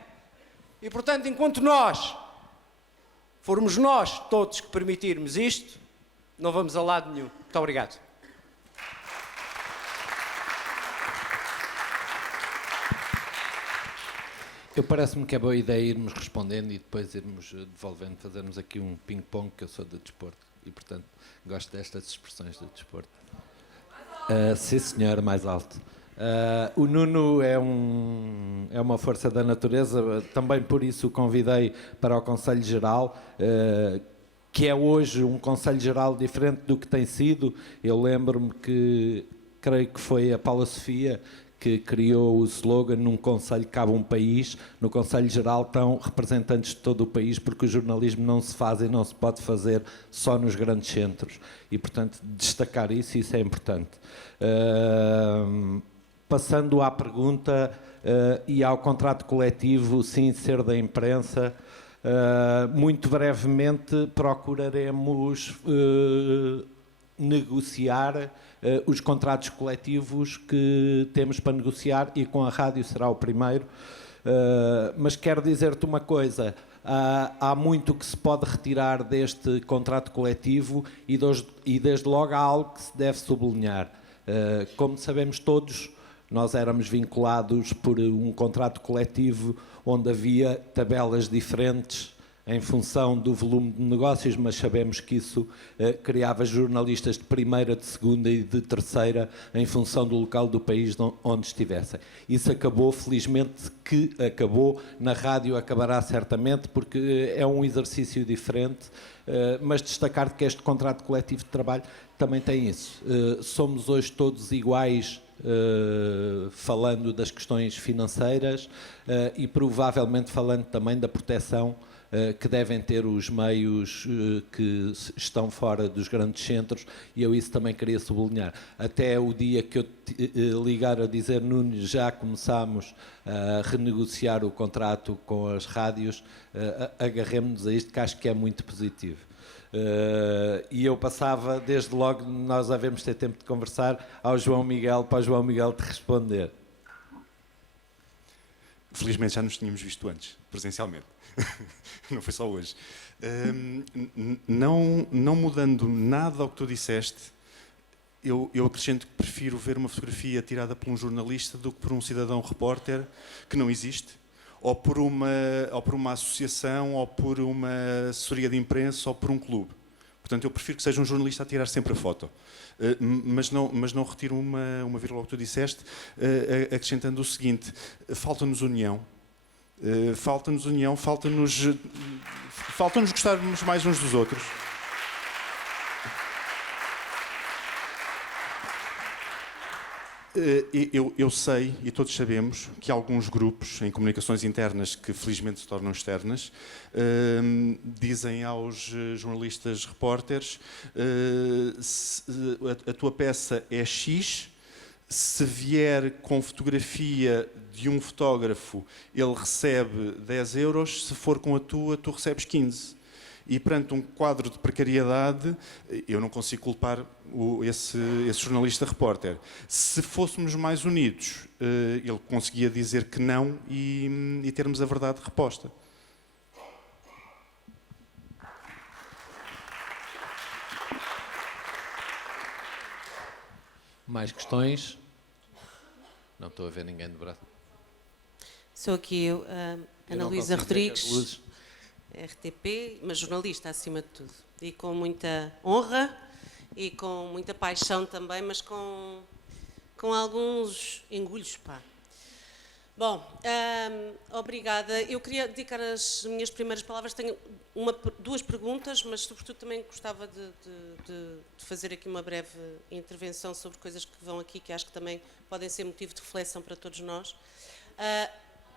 E, portanto, enquanto formos nós todos que permitirmos isto, não vamos a lado nenhum. Muito obrigado. Parece-me que é boa ideia irmos respondendo e depois irmos devolvendo, fazermos aqui um ping-pong, que eu sou de desporto e, portanto, gosto destas expressões de desporto. Sim, senhor, mais alto. O Nuno é uma força da natureza, também por isso o convidei para o Conselho Geral, que é hoje um Conselho Geral diferente do que tem sido. Eu lembro-me que, creio que foi a Paula Sofia que criou o slogan "Num Conselho cabe um país", no Conselho Geral estão representantes de todo o país, porque o jornalismo não se faz e não se pode fazer só nos grandes centros. E, portanto, destacar isso é importante. Passando à pergunta e ao contrato coletivo, sim, ser da imprensa, muito brevemente procuraremos negociar os contratos coletivos que temos para negociar, e com a rádio será o primeiro. Mas quero dizer-te uma coisa, há muito que se pode retirar deste contrato coletivo e desde logo há algo que se deve sublinhar. Como sabemos todos, nós éramos vinculados por um contrato coletivo onde havia tabelas diferentes em função do volume de negócios, mas sabemos que isso criava jornalistas de primeira, de segunda e de terceira em função do local do país onde estivessem. Isso acabou, felizmente que acabou, na rádio acabará certamente, porque é um exercício diferente, mas destacar que este contrato coletivo de trabalho também tem isso. Somos hoje todos iguais, falando das questões financeiras e provavelmente falando também da proteção que devem ter os meios que estão fora dos grandes centros, e eu isso também queria sublinhar. Até o dia que eu ligar a dizer, Nuno, já começámos a renegociar o contrato com as rádios, agarremos-nos a isto, que acho que é muito positivo. E eu passava, desde logo, nós devemos ter tempo de conversar, ao João Miguel, para o João Miguel te responder. Felizmente já nos tínhamos visto antes, presencialmente. Não foi só hoje. Não mudando nada ao que tu disseste, eu acrescento que prefiro ver uma fotografia tirada por um jornalista do que por um cidadão repórter que não existe, ou por uma associação, ou por uma assessoria de imprensa, ou por um clube. Portanto, eu prefiro que seja um jornalista a tirar sempre a foto. Mas não retiro uma vírgula ao que tu disseste, acrescentando o seguinte: falta-nos união. Falta-nos união, falta-nos gostarmos mais uns dos outros. Eu sei, e todos sabemos, que há alguns grupos em comunicações internas que felizmente se tornam externas, dizem aos jornalistas repórteres: a tua peça é X, se vier com fotografia de um fotógrafo, ele recebe 10 euros, se for com a tua, tu recebes 15. E perante um quadro de precariedade, eu não consigo culpar esse jornalista repórter. Se fôssemos mais unidos, ele conseguia dizer que não e termos a verdade reposta. Mais questões? Não estou a ver ninguém de braço. Sou aqui eu, Ana Luísa Rodrigues, RTP, mas jornalista acima de tudo. E com muita honra e com muita paixão também, mas com alguns engulhos, pá. Bom, obrigada. Eu queria dedicar as minhas primeiras palavras. Tenho duas perguntas, mas sobretudo também gostava de fazer aqui uma breve intervenção sobre coisas que vão aqui, que acho que também podem ser motivo de reflexão para todos nós.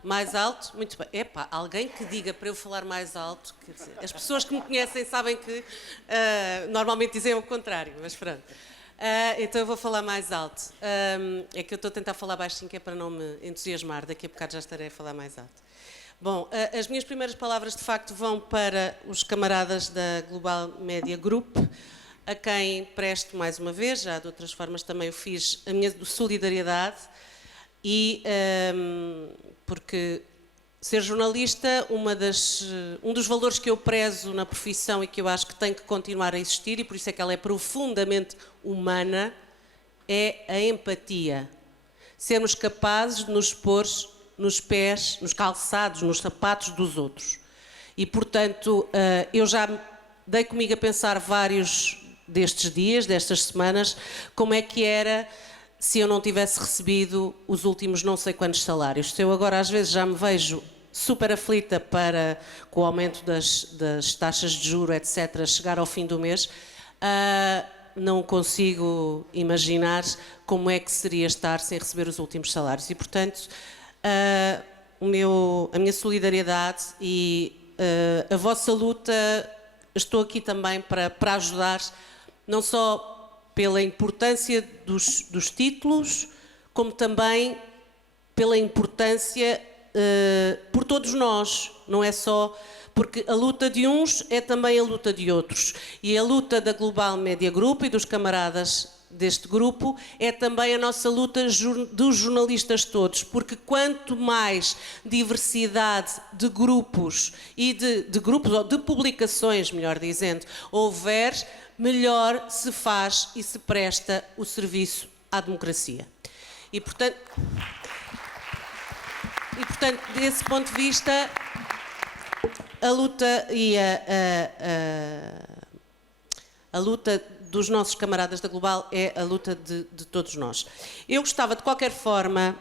Mais alto? Muito bem. Epá, alguém que diga para eu falar mais alto, quer dizer, as pessoas que me conhecem sabem que normalmente dizem o contrário, mas pronto. Então eu vou falar mais alto. É que eu estou a tentar falar baixinho, que é para não me entusiasmar, daqui a bocado já estarei a falar mais alto. Bom, as minhas primeiras palavras de facto vão para os camaradas da Global Media Group, a quem presto mais uma vez, já de outras formas também o fiz, a minha solidariedade, e porque ser jornalista, um dos valores que eu prezo na profissão e que eu acho que tem que continuar a existir, e por isso é que ela é profundamente humana, é a empatia. Sermos capazes de nos pôr nos pés, nos calçados, nos sapatos dos outros. E, portanto, eu já dei comigo a pensar vários destes dias, destas semanas, como é que era se eu não tivesse recebido os últimos não sei quantos salários. Se eu agora às vezes já me vejo super aflita com o aumento das taxas de juro, etc., chegar ao fim do mês, não consigo imaginar como é que seria estar sem receber os últimos salários. E, portanto, a minha solidariedade e a vossa luta, estou aqui também para ajudar, não só pela importância dos títulos, como também pela importância por todos nós, não é só porque a luta de uns é também a luta de outros, e a luta da Global Media Group e dos camaradas deste grupo é também a nossa luta dos jornalistas todos, porque quanto mais diversidade de grupos e de grupos, ou de publicações, melhor dizendo, houver, melhor se faz e se presta o serviço à democracia. E portanto, desse ponto de vista, a luta e a luta dos nossos camaradas da Global é a luta de todos nós. Eu gostava, de qualquer forma,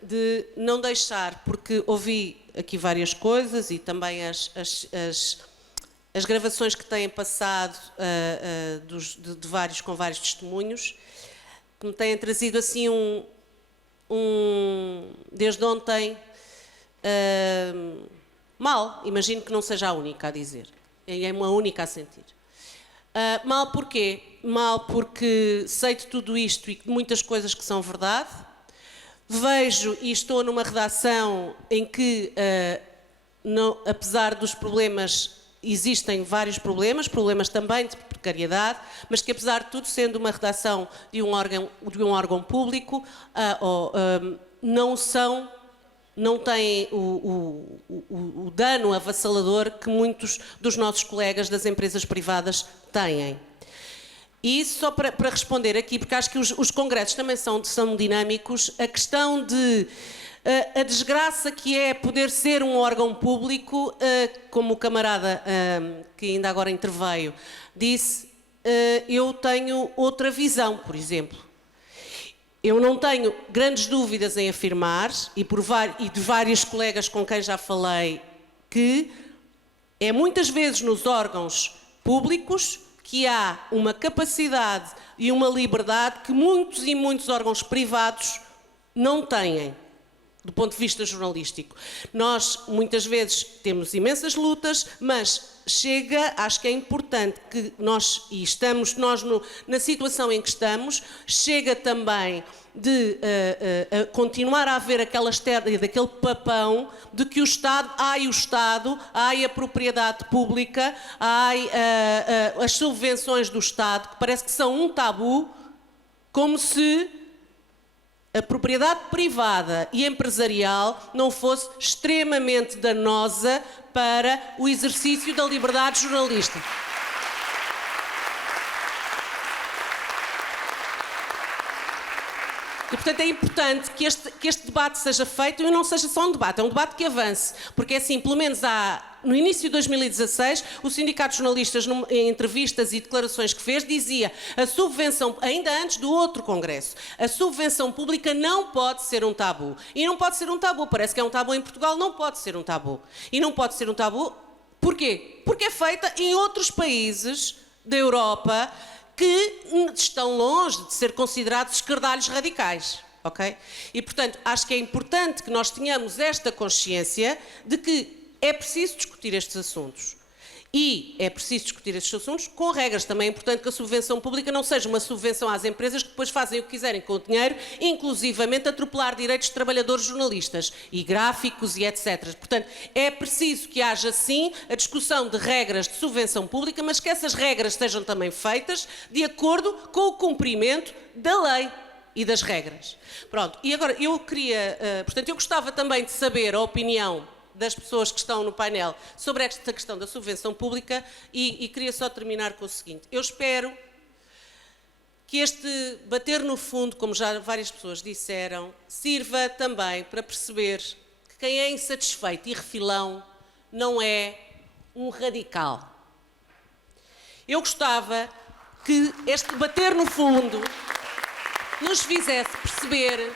de não deixar, porque ouvi aqui várias coisas e também as gravações que têm passado com vários testemunhos, que me têm trazido assim desde ontem, mal, imagino que não seja a única a dizer, é uma única a sentir. Mal porquê? Mal porque sei de tudo isto e de muitas coisas que são verdade. Vejo e estou numa redação em que, apesar dos problemas, existem vários problemas também de precariedade, mas que, apesar de tudo, sendo uma redação de um órgão público, não têm o dano avassalador que muitos dos nossos colegas das empresas privadas têm. E isso só para responder aqui, porque acho que os congressos também são dinâmicos, a questão de a desgraça que é poder ser um órgão público, como o camarada que ainda agora interveio disse, eu tenho outra visão, por exemplo. Eu não tenho grandes dúvidas em afirmar, e de vários colegas com quem já falei, que é muitas vezes nos órgãos públicos que há uma capacidade e uma liberdade que muitos e muitos órgãos privados não têm, do ponto de vista jornalístico. Nós, muitas vezes, temos imensas lutas, mas acho que é importante que na situação em que estamos, chega também de continuar a haver aquela história daquele papão de que o Estado, a propriedade pública, as subvenções do Estado, que parece que são um tabu, como se a propriedade privada e empresarial não fosse extremamente danosa para o exercício da liberdade jornalística. E, portanto, é importante que este debate seja feito e não seja só um debate, é um debate que avance. Porque, assim, pelo menos no início de 2016, o Sindicato de Jornalistas, em entrevistas e declarações que fez, dizia a subvenção, ainda antes do outro congresso, a subvenção pública não pode ser um tabu. E não pode ser um tabu, parece que é um tabu em Portugal, não pode ser um tabu. E não pode ser um tabu, porquê? Porque é feita em outros países da Europa que estão longe de ser considerados esquerdalhos radicais, ok? E, portanto, acho que é importante que nós tenhamos esta consciência de que é preciso discutir estes assuntos. E é preciso discutir estes assuntos com regras. Também é importante que a subvenção pública não seja uma subvenção às empresas que depois fazem o que quiserem com o dinheiro, inclusivamente atropelar direitos de trabalhadores jornalistas e gráficos e etc. Portanto, é preciso que haja, sim, a discussão de regras de subvenção pública, mas que essas regras sejam também feitas de acordo com o cumprimento da lei e das regras. Pronto, e agora eu queria, portanto, eu gostava também de saber a opinião das pessoas que estão no painel sobre esta questão da subvenção pública e queria só terminar com o seguinte. Eu espero que este bater no fundo, como já várias pessoas disseram, sirva também para perceber que quem é insatisfeito e refilão não é um radical. Eu gostava que este bater no fundo nos fizesse perceber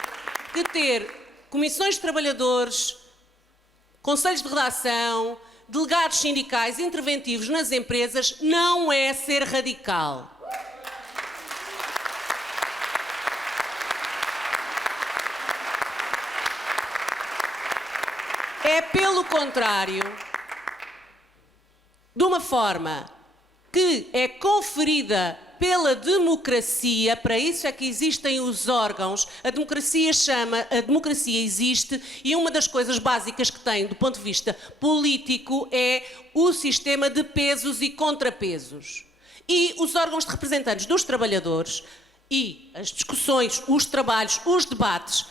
que ter comissões de trabalhadores, conselhos de redação, delegados sindicais interventivos nas empresas não é ser radical. É, pelo contrário, de uma forma que é conferida pela democracia, para isso é que existem os órgãos, a democracia existe e uma das coisas básicas que tem do ponto de vista político é o sistema de pesos e contrapesos. E os órgãos de representantes dos trabalhadores e as discussões, os trabalhos, os debates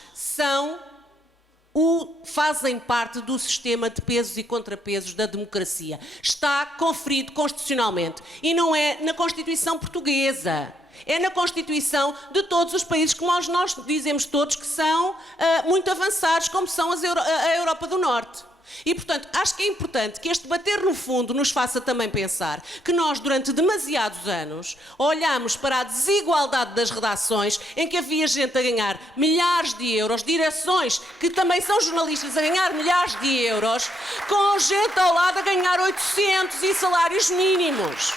fazem parte do sistema de pesos e contrapesos da democracia. Está conferido constitucionalmente. E não é na Constituição portuguesa. É na Constituição de todos os países que nós dizemos todos que são muito avançados, como são a Europa do Norte. E, portanto, acho que é importante que este bater no fundo nos faça também pensar que nós, durante demasiados anos, olhamos para a desigualdade das redações em que havia gente a ganhar milhares de euros, direções que também são jornalistas a ganhar milhares de euros, com gente ao lado a ganhar 800 e salários mínimos.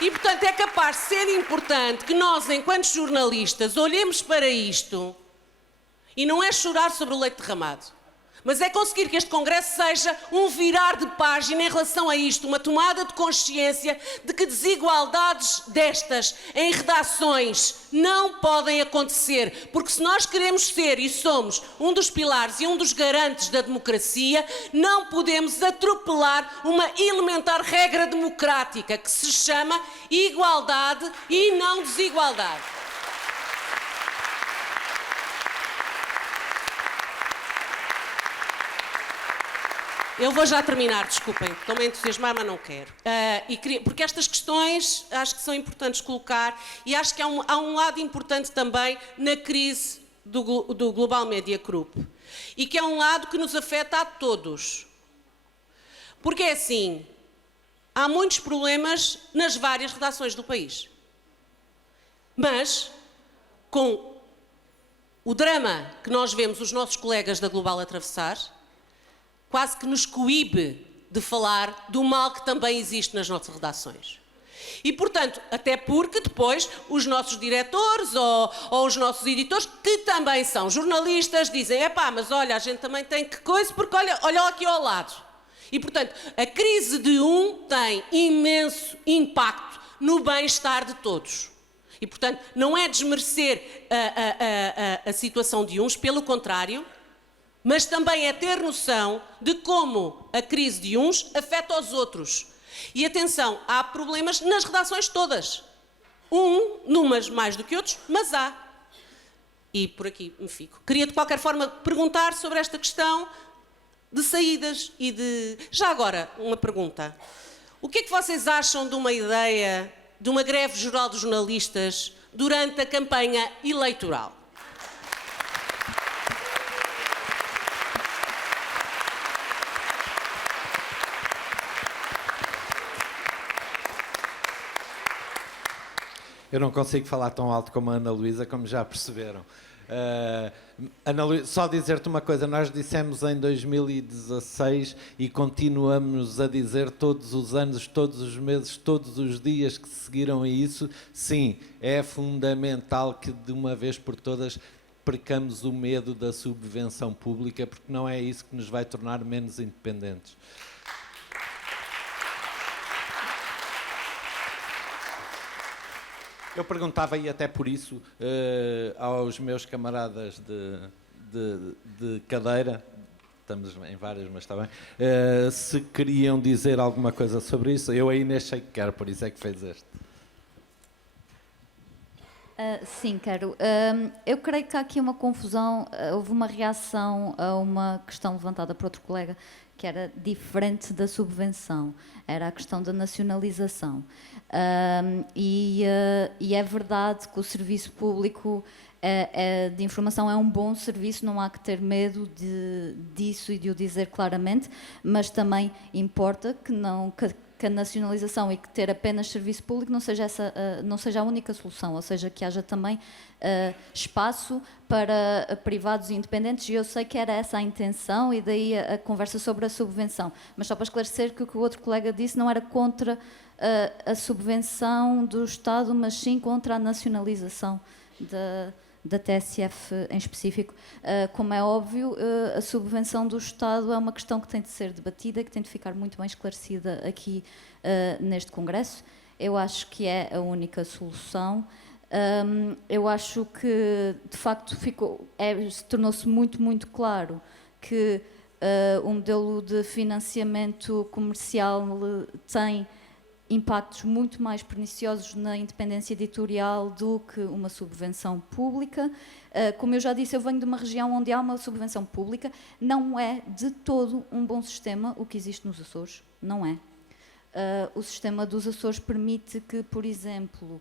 E, portanto, é capaz de ser importante que nós, enquanto jornalistas, olhemos para isto e não é chorar sobre o leite derramado. Mas é conseguir que este Congresso seja um virar de página em relação a isto, uma tomada de consciência de que desigualdades destas em redações não podem acontecer, porque se nós queremos ser e somos um dos pilares e um dos garantes da democracia, não podemos atropelar uma elementar regra democrática que se chama igualdade e não desigualdade. Eu vou já terminar, desculpem, estou-me a entusiasmar, mas não quero. Porque estas questões acho que são importantes colocar e acho que há um lado importante também na crise do Global Media Group e que é um lado que nos afeta a todos. Porque é assim, há muitos problemas nas várias redações do país. Mas, com o drama que nós vemos os nossos colegas da Global atravessar, quase que nos coíbe de falar do mal que também existe nas nossas redações. E, portanto, até porque depois os nossos diretores ou os nossos editores, que também são jornalistas, dizem, mas olha, a gente também tem que coisa, porque olha aqui ao lado. E, portanto, a crise de um tem imenso impacto no bem-estar de todos. E, portanto, não é desmerecer a situação de uns, pelo contrário, mas também é ter noção de como a crise de uns afeta os outros. E atenção, há problemas nas redações todas. Numas mais do que outros, mas há. E por aqui me fico. Queria de qualquer forma perguntar sobre esta questão de saídas e de... Já agora, uma pergunta. O que é que vocês acham de uma ideia de uma greve geral dos jornalistas durante a campanha eleitoral? Eu não consigo falar tão alto como a Ana Luísa, como já perceberam. Ana Luísa, só dizer-te uma coisa, nós dissemos em 2016 e continuamos a dizer todos os anos, todos os meses, todos os dias que seguiram a isso, sim, é fundamental que de uma vez por todas percamos o medo da subvenção pública, porque não é isso que nos vai tornar menos independentes. Eu perguntava, e até por isso, aos meus camaradas de cadeira, estamos em várias, mas está bem, se queriam dizer alguma coisa sobre isso. Eu aí nem sei que quero, por isso é que fez este. Sim, quero. Eu creio que há aqui uma confusão. Houve uma reação a uma questão levantada por outro colega, que era diferente da subvenção. Era a questão da nacionalização. E é verdade que o serviço público de informação é um bom serviço, não há que ter medo disso e de o dizer claramente, mas também importa que a nacionalização e que ter apenas serviço público não seja a única solução, ou seja, que haja também espaço para privados e independentes, e eu sei que era essa a intenção, e daí a conversa sobre a subvenção. Mas só para esclarecer que o que o outro colega disse não era contra a subvenção do Estado, mas sim contra a nacionalização da TSF em específico. Como é óbvio, a subvenção do Estado é uma questão que tem de ser debatida, que tem de ficar muito bem esclarecida aqui neste Congresso. Eu acho que é a única solução. Eu acho que, de facto, tornou-se muito, muito claro que o modelo de financiamento comercial tem impactos muito mais perniciosos na independência editorial do que uma subvenção pública. Como eu já disse, eu venho de uma região onde há uma subvenção pública. Não é de todo um bom sistema o que existe nos Açores, não é. O sistema dos Açores permite que, por exemplo,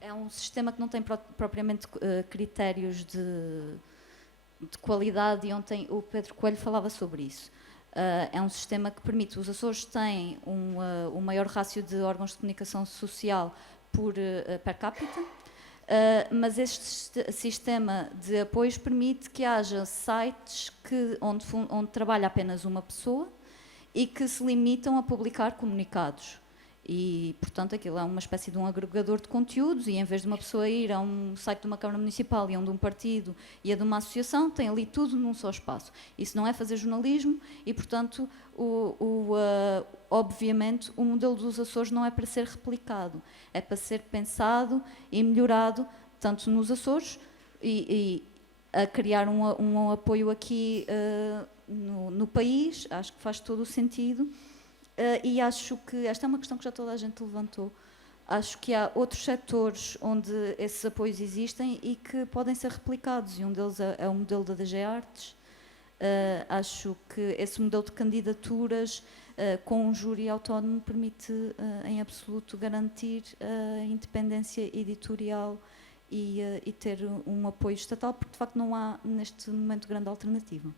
é um sistema que não tem propriamente critérios de qualidade, e ontem o Pedro Coelho falava sobre isso. É um sistema que permite, os Açores têm um maior rácio de órgãos de comunicação social per capita, mas este sistema de apoios permite que haja sites onde trabalha apenas uma pessoa e que se limitam a publicar comunicados. E, portanto, aquilo é uma espécie de um agregador de conteúdos, e em vez de uma pessoa ir a um site de uma Câmara Municipal e a um de um partido e a de uma associação, tem ali tudo num só espaço. Isso não é fazer jornalismo e, portanto, obviamente, o modelo dos Açores não é para ser replicado, é para ser pensado e melhorado, tanto nos Açores e a criar um apoio aqui no país. Acho que faz todo o sentido. E acho que esta é uma questão que já toda a gente levantou. Acho que há outros setores onde esses apoios existem e que podem ser replicados, e um deles é o modelo da DG Artes. Acho que esse modelo de candidaturas com um júri autónomo permite em absoluto garantir a independência editorial e ter um apoio estatal, porque de facto não há neste momento grande alternativa.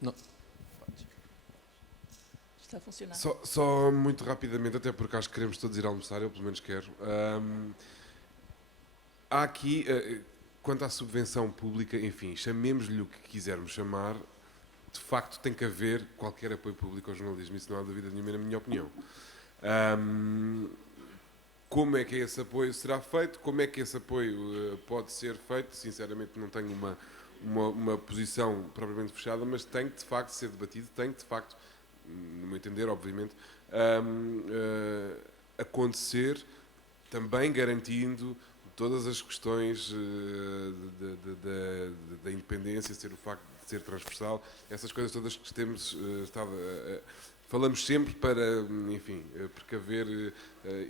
Não. Está a funcionar. Só muito rapidamente, até porque acho que queremos todos ir almoçar, eu pelo menos quero. Há aqui, quanto à subvenção pública, enfim, chamemos-lhe o que quisermos chamar, de facto tem que haver qualquer apoio público ao jornalismo, isso não há dúvida nenhuma, na minha opinião. Como é que esse apoio será feito? Como é que esse apoio pode ser feito? Sinceramente não tenho uma posição propriamente fechada, mas tem que de facto ser debatido, tem que de facto, no meu entender, obviamente, acontecer, também garantindo todas as questões da independência, ser o facto de ser transversal, essas coisas todas que temos estado falamos sempre para, enfim, precaver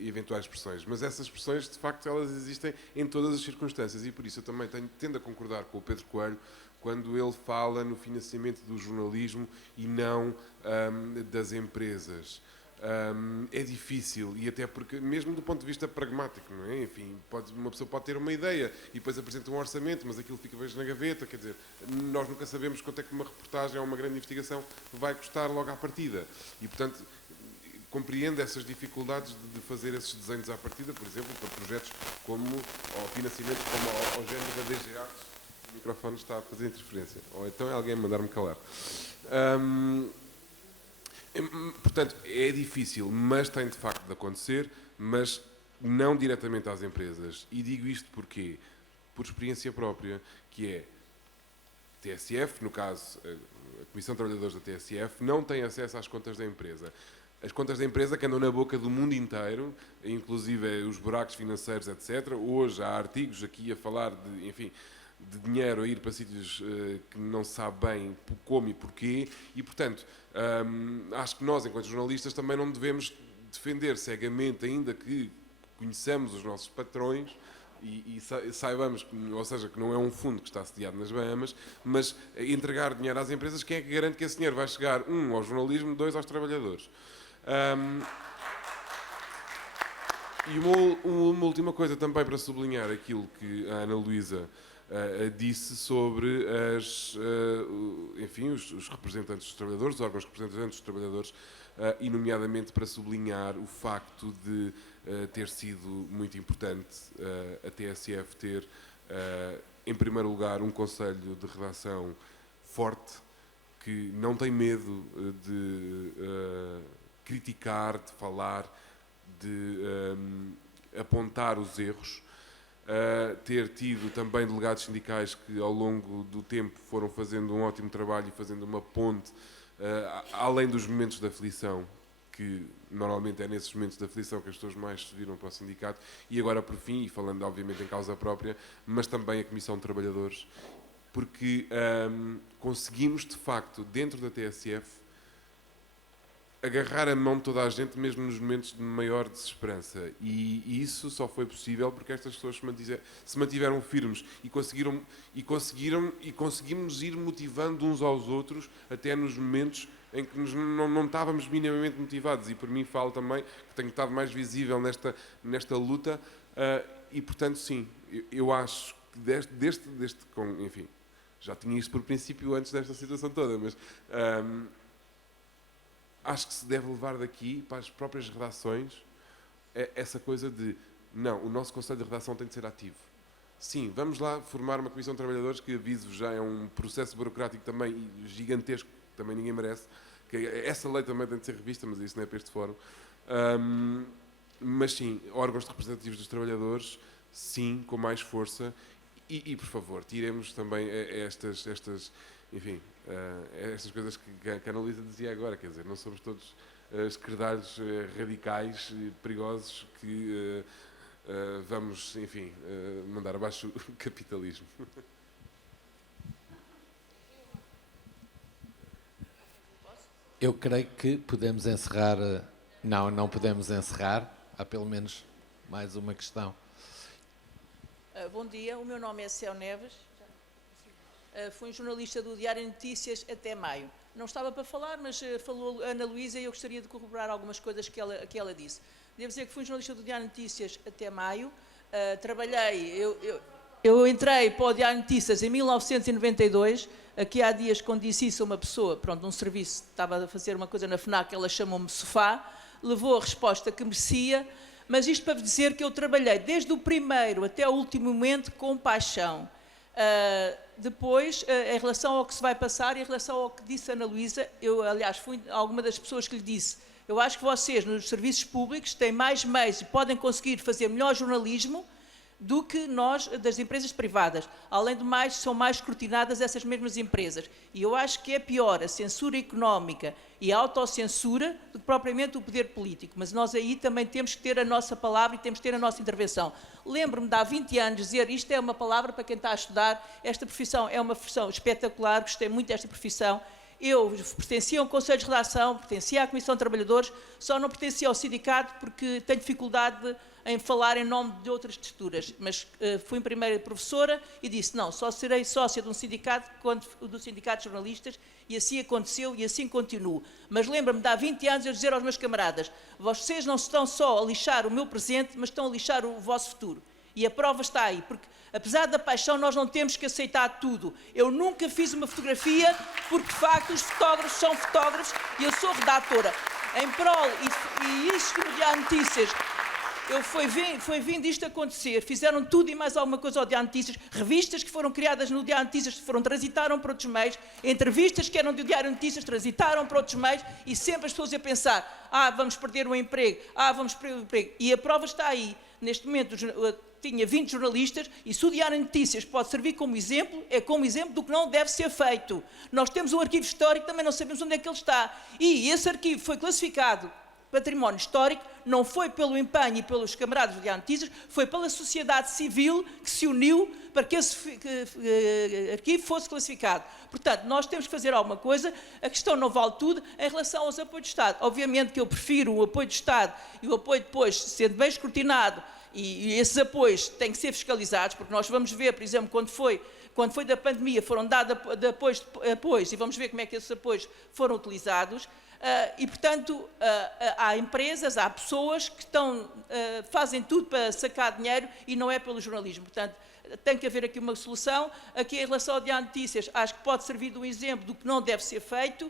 eventuais pressões, mas essas pressões, de facto, elas existem em todas as circunstâncias, e por isso eu também tendo a concordar com o Pedro Coelho quando ele fala no financiamento do jornalismo e não das empresas. É difícil, e até porque, mesmo do ponto de vista pragmático, não é? Enfim, uma pessoa pode ter uma ideia e depois apresenta um orçamento, mas aquilo fica vejo na gaveta, quer dizer, nós nunca sabemos quanto é que uma reportagem ou uma grande investigação vai custar logo à partida. E, portanto, compreendo essas dificuldades de fazer esses desenhos à partida, por exemplo, para projetos como, ou financiamentos como ao género da DG Artes. O microfone está a fazer interferência, ou então é alguém a mandar-me calar. Portanto, é difícil, mas tem de facto de acontecer. mas não diretamente às empresas. E digo isto porquê? Por experiência própria, que é TSF, no caso, a Comissão de Trabalhadores da TSF, não tem acesso às contas da empresa. As contas da empresa que andam na boca do mundo inteiro, inclusive os buracos financeiros, etc. Hoje há artigos aqui a falar de, enfim, de dinheiro a ir para sítios que não se sabe bem como e porquê, e, portanto, acho que nós, enquanto jornalistas, também não devemos defender cegamente, ainda que conheçamos os nossos patrões e saibamos, ou seja, que não é um fundo que está sediado nas Bahamas, mas entregar dinheiro às empresas, quem é que garante que esse dinheiro vai chegar, 1, ao jornalismo, 2, aos trabalhadores? E uma última coisa também para sublinhar aquilo que a Ana Luísa disse sobre enfim, os representantes dos trabalhadores, os órgãos representantes dos trabalhadores, e nomeadamente para sublinhar o facto de ter sido muito importante a TSF ter, em primeiro lugar, um conselho de redação forte, que não tem medo de criticar, de falar, de apontar os erros, ter tido também delegados sindicais que ao longo do tempo foram fazendo um ótimo trabalho e fazendo uma ponte, além dos momentos de aflição, que normalmente é nesses momentos de aflição que as pessoas mais se viram para o sindicato, e agora por fim, e falando obviamente em causa própria, mas também a Comissão de Trabalhadores, porque conseguimos de facto, dentro da TSF, agarrar a mão de toda a gente, mesmo nos momentos de maior desesperança. E isso só foi possível porque estas pessoas se mantiveram firmes e conseguimos ir motivando uns aos outros até nos momentos em que não estávamos minimamente motivados. E por mim falo também que tenho estado mais visível nesta luta e, portanto, sim, eu acho que enfim, já tinha isto por princípio antes desta situação toda, mas acho que se deve levar daqui para as próprias redações essa coisa de, não, o nosso Conselho de Redação tem de ser ativo. Sim, vamos lá formar uma Comissão de Trabalhadores, que aviso já é um processo burocrático também gigantesco, que também ninguém merece, que essa lei também tem de ser revista, mas isso não é para este fórum. Mas sim, órgãos representativos dos trabalhadores, sim, com mais força, e por favor, tiremos também estas enfim, estas coisas que a Ana Luísa dizia agora, quer dizer, não somos todos esquerdalhos radicais e perigosos que vamos, enfim, mandar abaixo o capitalismo. Eu creio que podemos encerrar. Não podemos encerrar. Há pelo menos mais uma questão. Bom dia, o meu nome é Céu Neves. Fui jornalista do Diário Notícias até maio. Não estava para falar, mas falou a Ana Luísa e eu gostaria de corroborar algumas coisas que ela disse. Devo dizer que fui jornalista do Diário Notícias até maio. Trabalhei, eu entrei para o Diário Notícias em 1992. Aqui há dias, quando disse isso a uma pessoa, pronto, num serviço, estava a fazer uma coisa na FNAC, ela chamou-me sofá, levou a resposta que merecia, mas isto para dizer que eu trabalhei desde o primeiro até o último momento com paixão. Depois, em relação ao que se vai passar, em relação ao que disse a Ana Luísa, eu, aliás, fui alguma das pessoas que lhe disse, eu acho que vocês, nos serviços públicos, têm mais meios e podem conseguir fazer melhor jornalismo do que nós, das empresas privadas. Além do mais, são mais escrutinadas essas mesmas empresas. E eu acho que é pior a censura económica e a autocensura do que propriamente o poder político. Mas nós aí também temos que ter a nossa palavra e temos que ter a nossa intervenção. Lembro-me de há 20 anos dizer, isto é uma palavra para quem está a estudar, esta profissão é uma profissão espetacular, gostei muito desta profissão. Eu pertencia a um Conselho de Redação, pertencia à Comissão de Trabalhadores, só não pertencia ao sindicato porque tenho dificuldade em falar em nome de outras texturas, mas fui primeira professora e disse, não, só serei sócia de um sindicato, do Sindicato de Jornalistas, e assim aconteceu e assim continuo. Mas lembro-me de há 20 anos eu dizer aos meus camaradas, vocês não estão só a lixar o meu presente, mas estão a lixar o vosso futuro. E a prova está aí, porque apesar da paixão nós não temos que aceitar tudo. Eu nunca fiz uma fotografia, porque de facto os fotógrafos são fotógrafos e eu sou redatora. Em prol, e isto no Diário Notícias, Foi vindo isto acontecer, fizeram tudo e mais alguma coisa ao Diário de Notícias, revistas que foram criadas no Diário de Notícias transitaram para outros meios, entrevistas que eram do Diário de Notícias transitaram para outros meios e sempre as pessoas a pensar, vamos perder o emprego, vamos perder o emprego. E a prova está aí. Neste momento tinha 20 jornalistas e se o Diário de Notícias pode servir como exemplo, é como exemplo do que não deve ser feito. Nós temos um arquivo histórico, também não sabemos onde é que ele está. E esse arquivo foi classificado património histórico, não foi pelo empenho e pelos camaradas do Diário de Notícias, foi pela sociedade civil que se uniu para que esse arquivo fosse classificado. Portanto, nós temos que fazer alguma coisa, a questão não vale tudo em relação aos apoios de Estado. Obviamente que eu prefiro o apoio de Estado e o apoio depois sendo bem escrutinado e esses apoios têm que ser fiscalizados, porque nós vamos ver, por exemplo, quando foi da pandemia, foram dados apoios e vamos ver como é que esses apoios foram utilizados. E, portanto, há empresas, há pessoas que fazem tudo para sacar dinheiro e não é pelo jornalismo. Portanto, tem que haver aqui uma solução. Aqui, em relação ao Diário de Notícias, acho que pode servir de um exemplo do que não deve ser feito.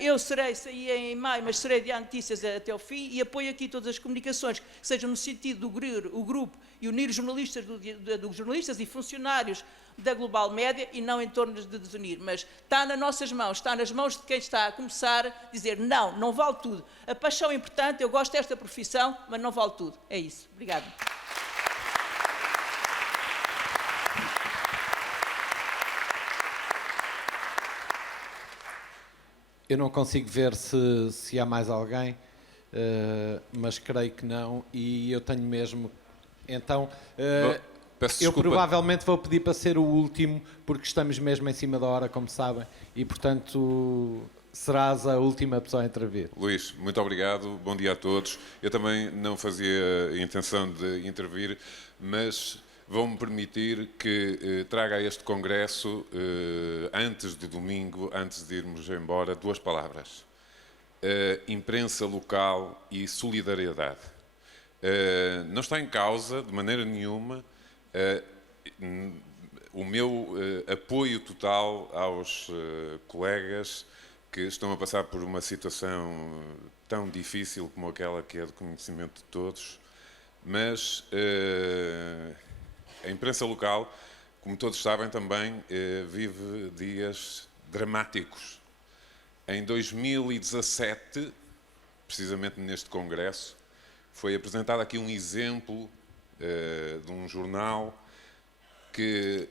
Eu saí em maio, mas serei Diário de Notícias até o fim e apoio aqui todas as comunicações que sejam no sentido de unir o grupo e unir os jornalistas, dos jornalistas e funcionários da Global Média e não em torno de desunir. Mas está nas nossas mãos, está nas mãos de quem está a começar a dizer não vale tudo. A paixão é importante, eu gosto desta profissão, mas não vale tudo. É isso. Obrigada. Eu não consigo ver se há mais alguém, mas creio que não, e eu tenho mesmo... Então, eu provavelmente vou pedir para ser o último, porque estamos mesmo em cima da hora, como sabem, e portanto serás a última pessoa a intervir. Luís, muito obrigado, bom dia a todos. Eu também não fazia a intenção de intervir, mas vão-me permitir que traga a este congresso, antes de domingo, antes de irmos embora, 2 palavras. Imprensa local e solidariedade. Não está em causa, de maneira nenhuma, o meu apoio total aos colegas que estão a passar por uma situação tão difícil como aquela que é de conhecimento de todos, mas a imprensa local, como todos sabem também, vive dias dramáticos. Em 2017, precisamente neste congresso, foi apresentado aqui um exemplo de um jornal que,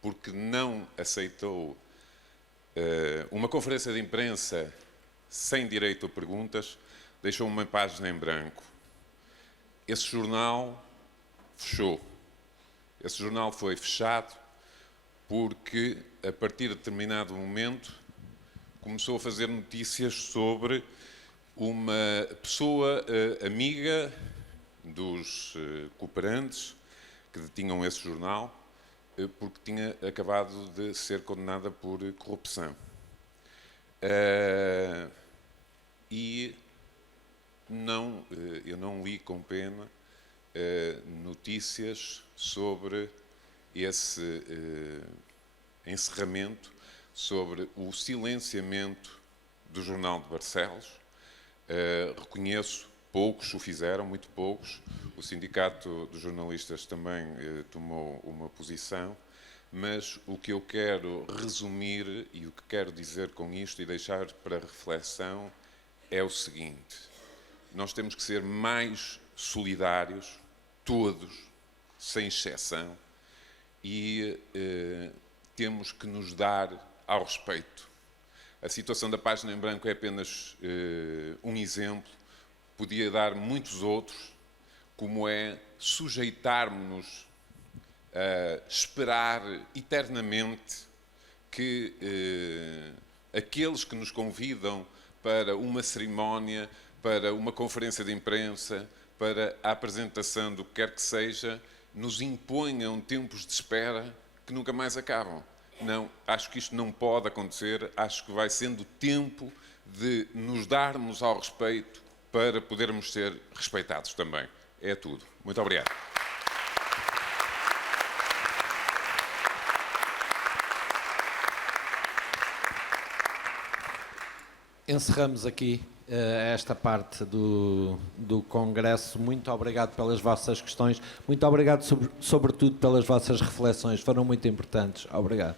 porque não aceitou uma conferência de imprensa sem direito a perguntas, deixou uma página em branco. Esse jornal fechou. Esse jornal foi fechado porque, a partir de determinado momento, começou a fazer notícias sobre uma pessoa amiga dos cooperantes que detinham esse jornal, porque tinha acabado de ser condenada por corrupção. E eu não li com pena notícias sobre esse encerramento, sobre o silenciamento do Jornal de Barcelos. Reconheço, poucos o fizeram, muito poucos. O Sindicato dos Jornalistas também tomou uma posição, mas o que eu quero resumir e o que quero dizer com isto e deixar para reflexão é o seguinte: nós temos que ser mais solidários, todos, sem exceção, e temos que nos dar ao respeito. A situação da página em branco é apenas um exemplo, podia dar muitos outros, como é sujeitarmos-nos a esperar eternamente que aqueles que nos convidam para uma cerimónia, para uma conferência de imprensa, para a apresentação do que quer que seja, nos imponham tempos de espera que nunca mais acabam. Não, acho que isto não pode acontecer, acho que vai sendo tempo de nos darmos ao respeito para podermos ser respeitados também. É tudo. Muito obrigado. Encerramos aqui esta parte do Congresso. Muito obrigado pelas vossas questões, muito obrigado sobretudo pelas vossas reflexões, foram muito importantes. Obrigado.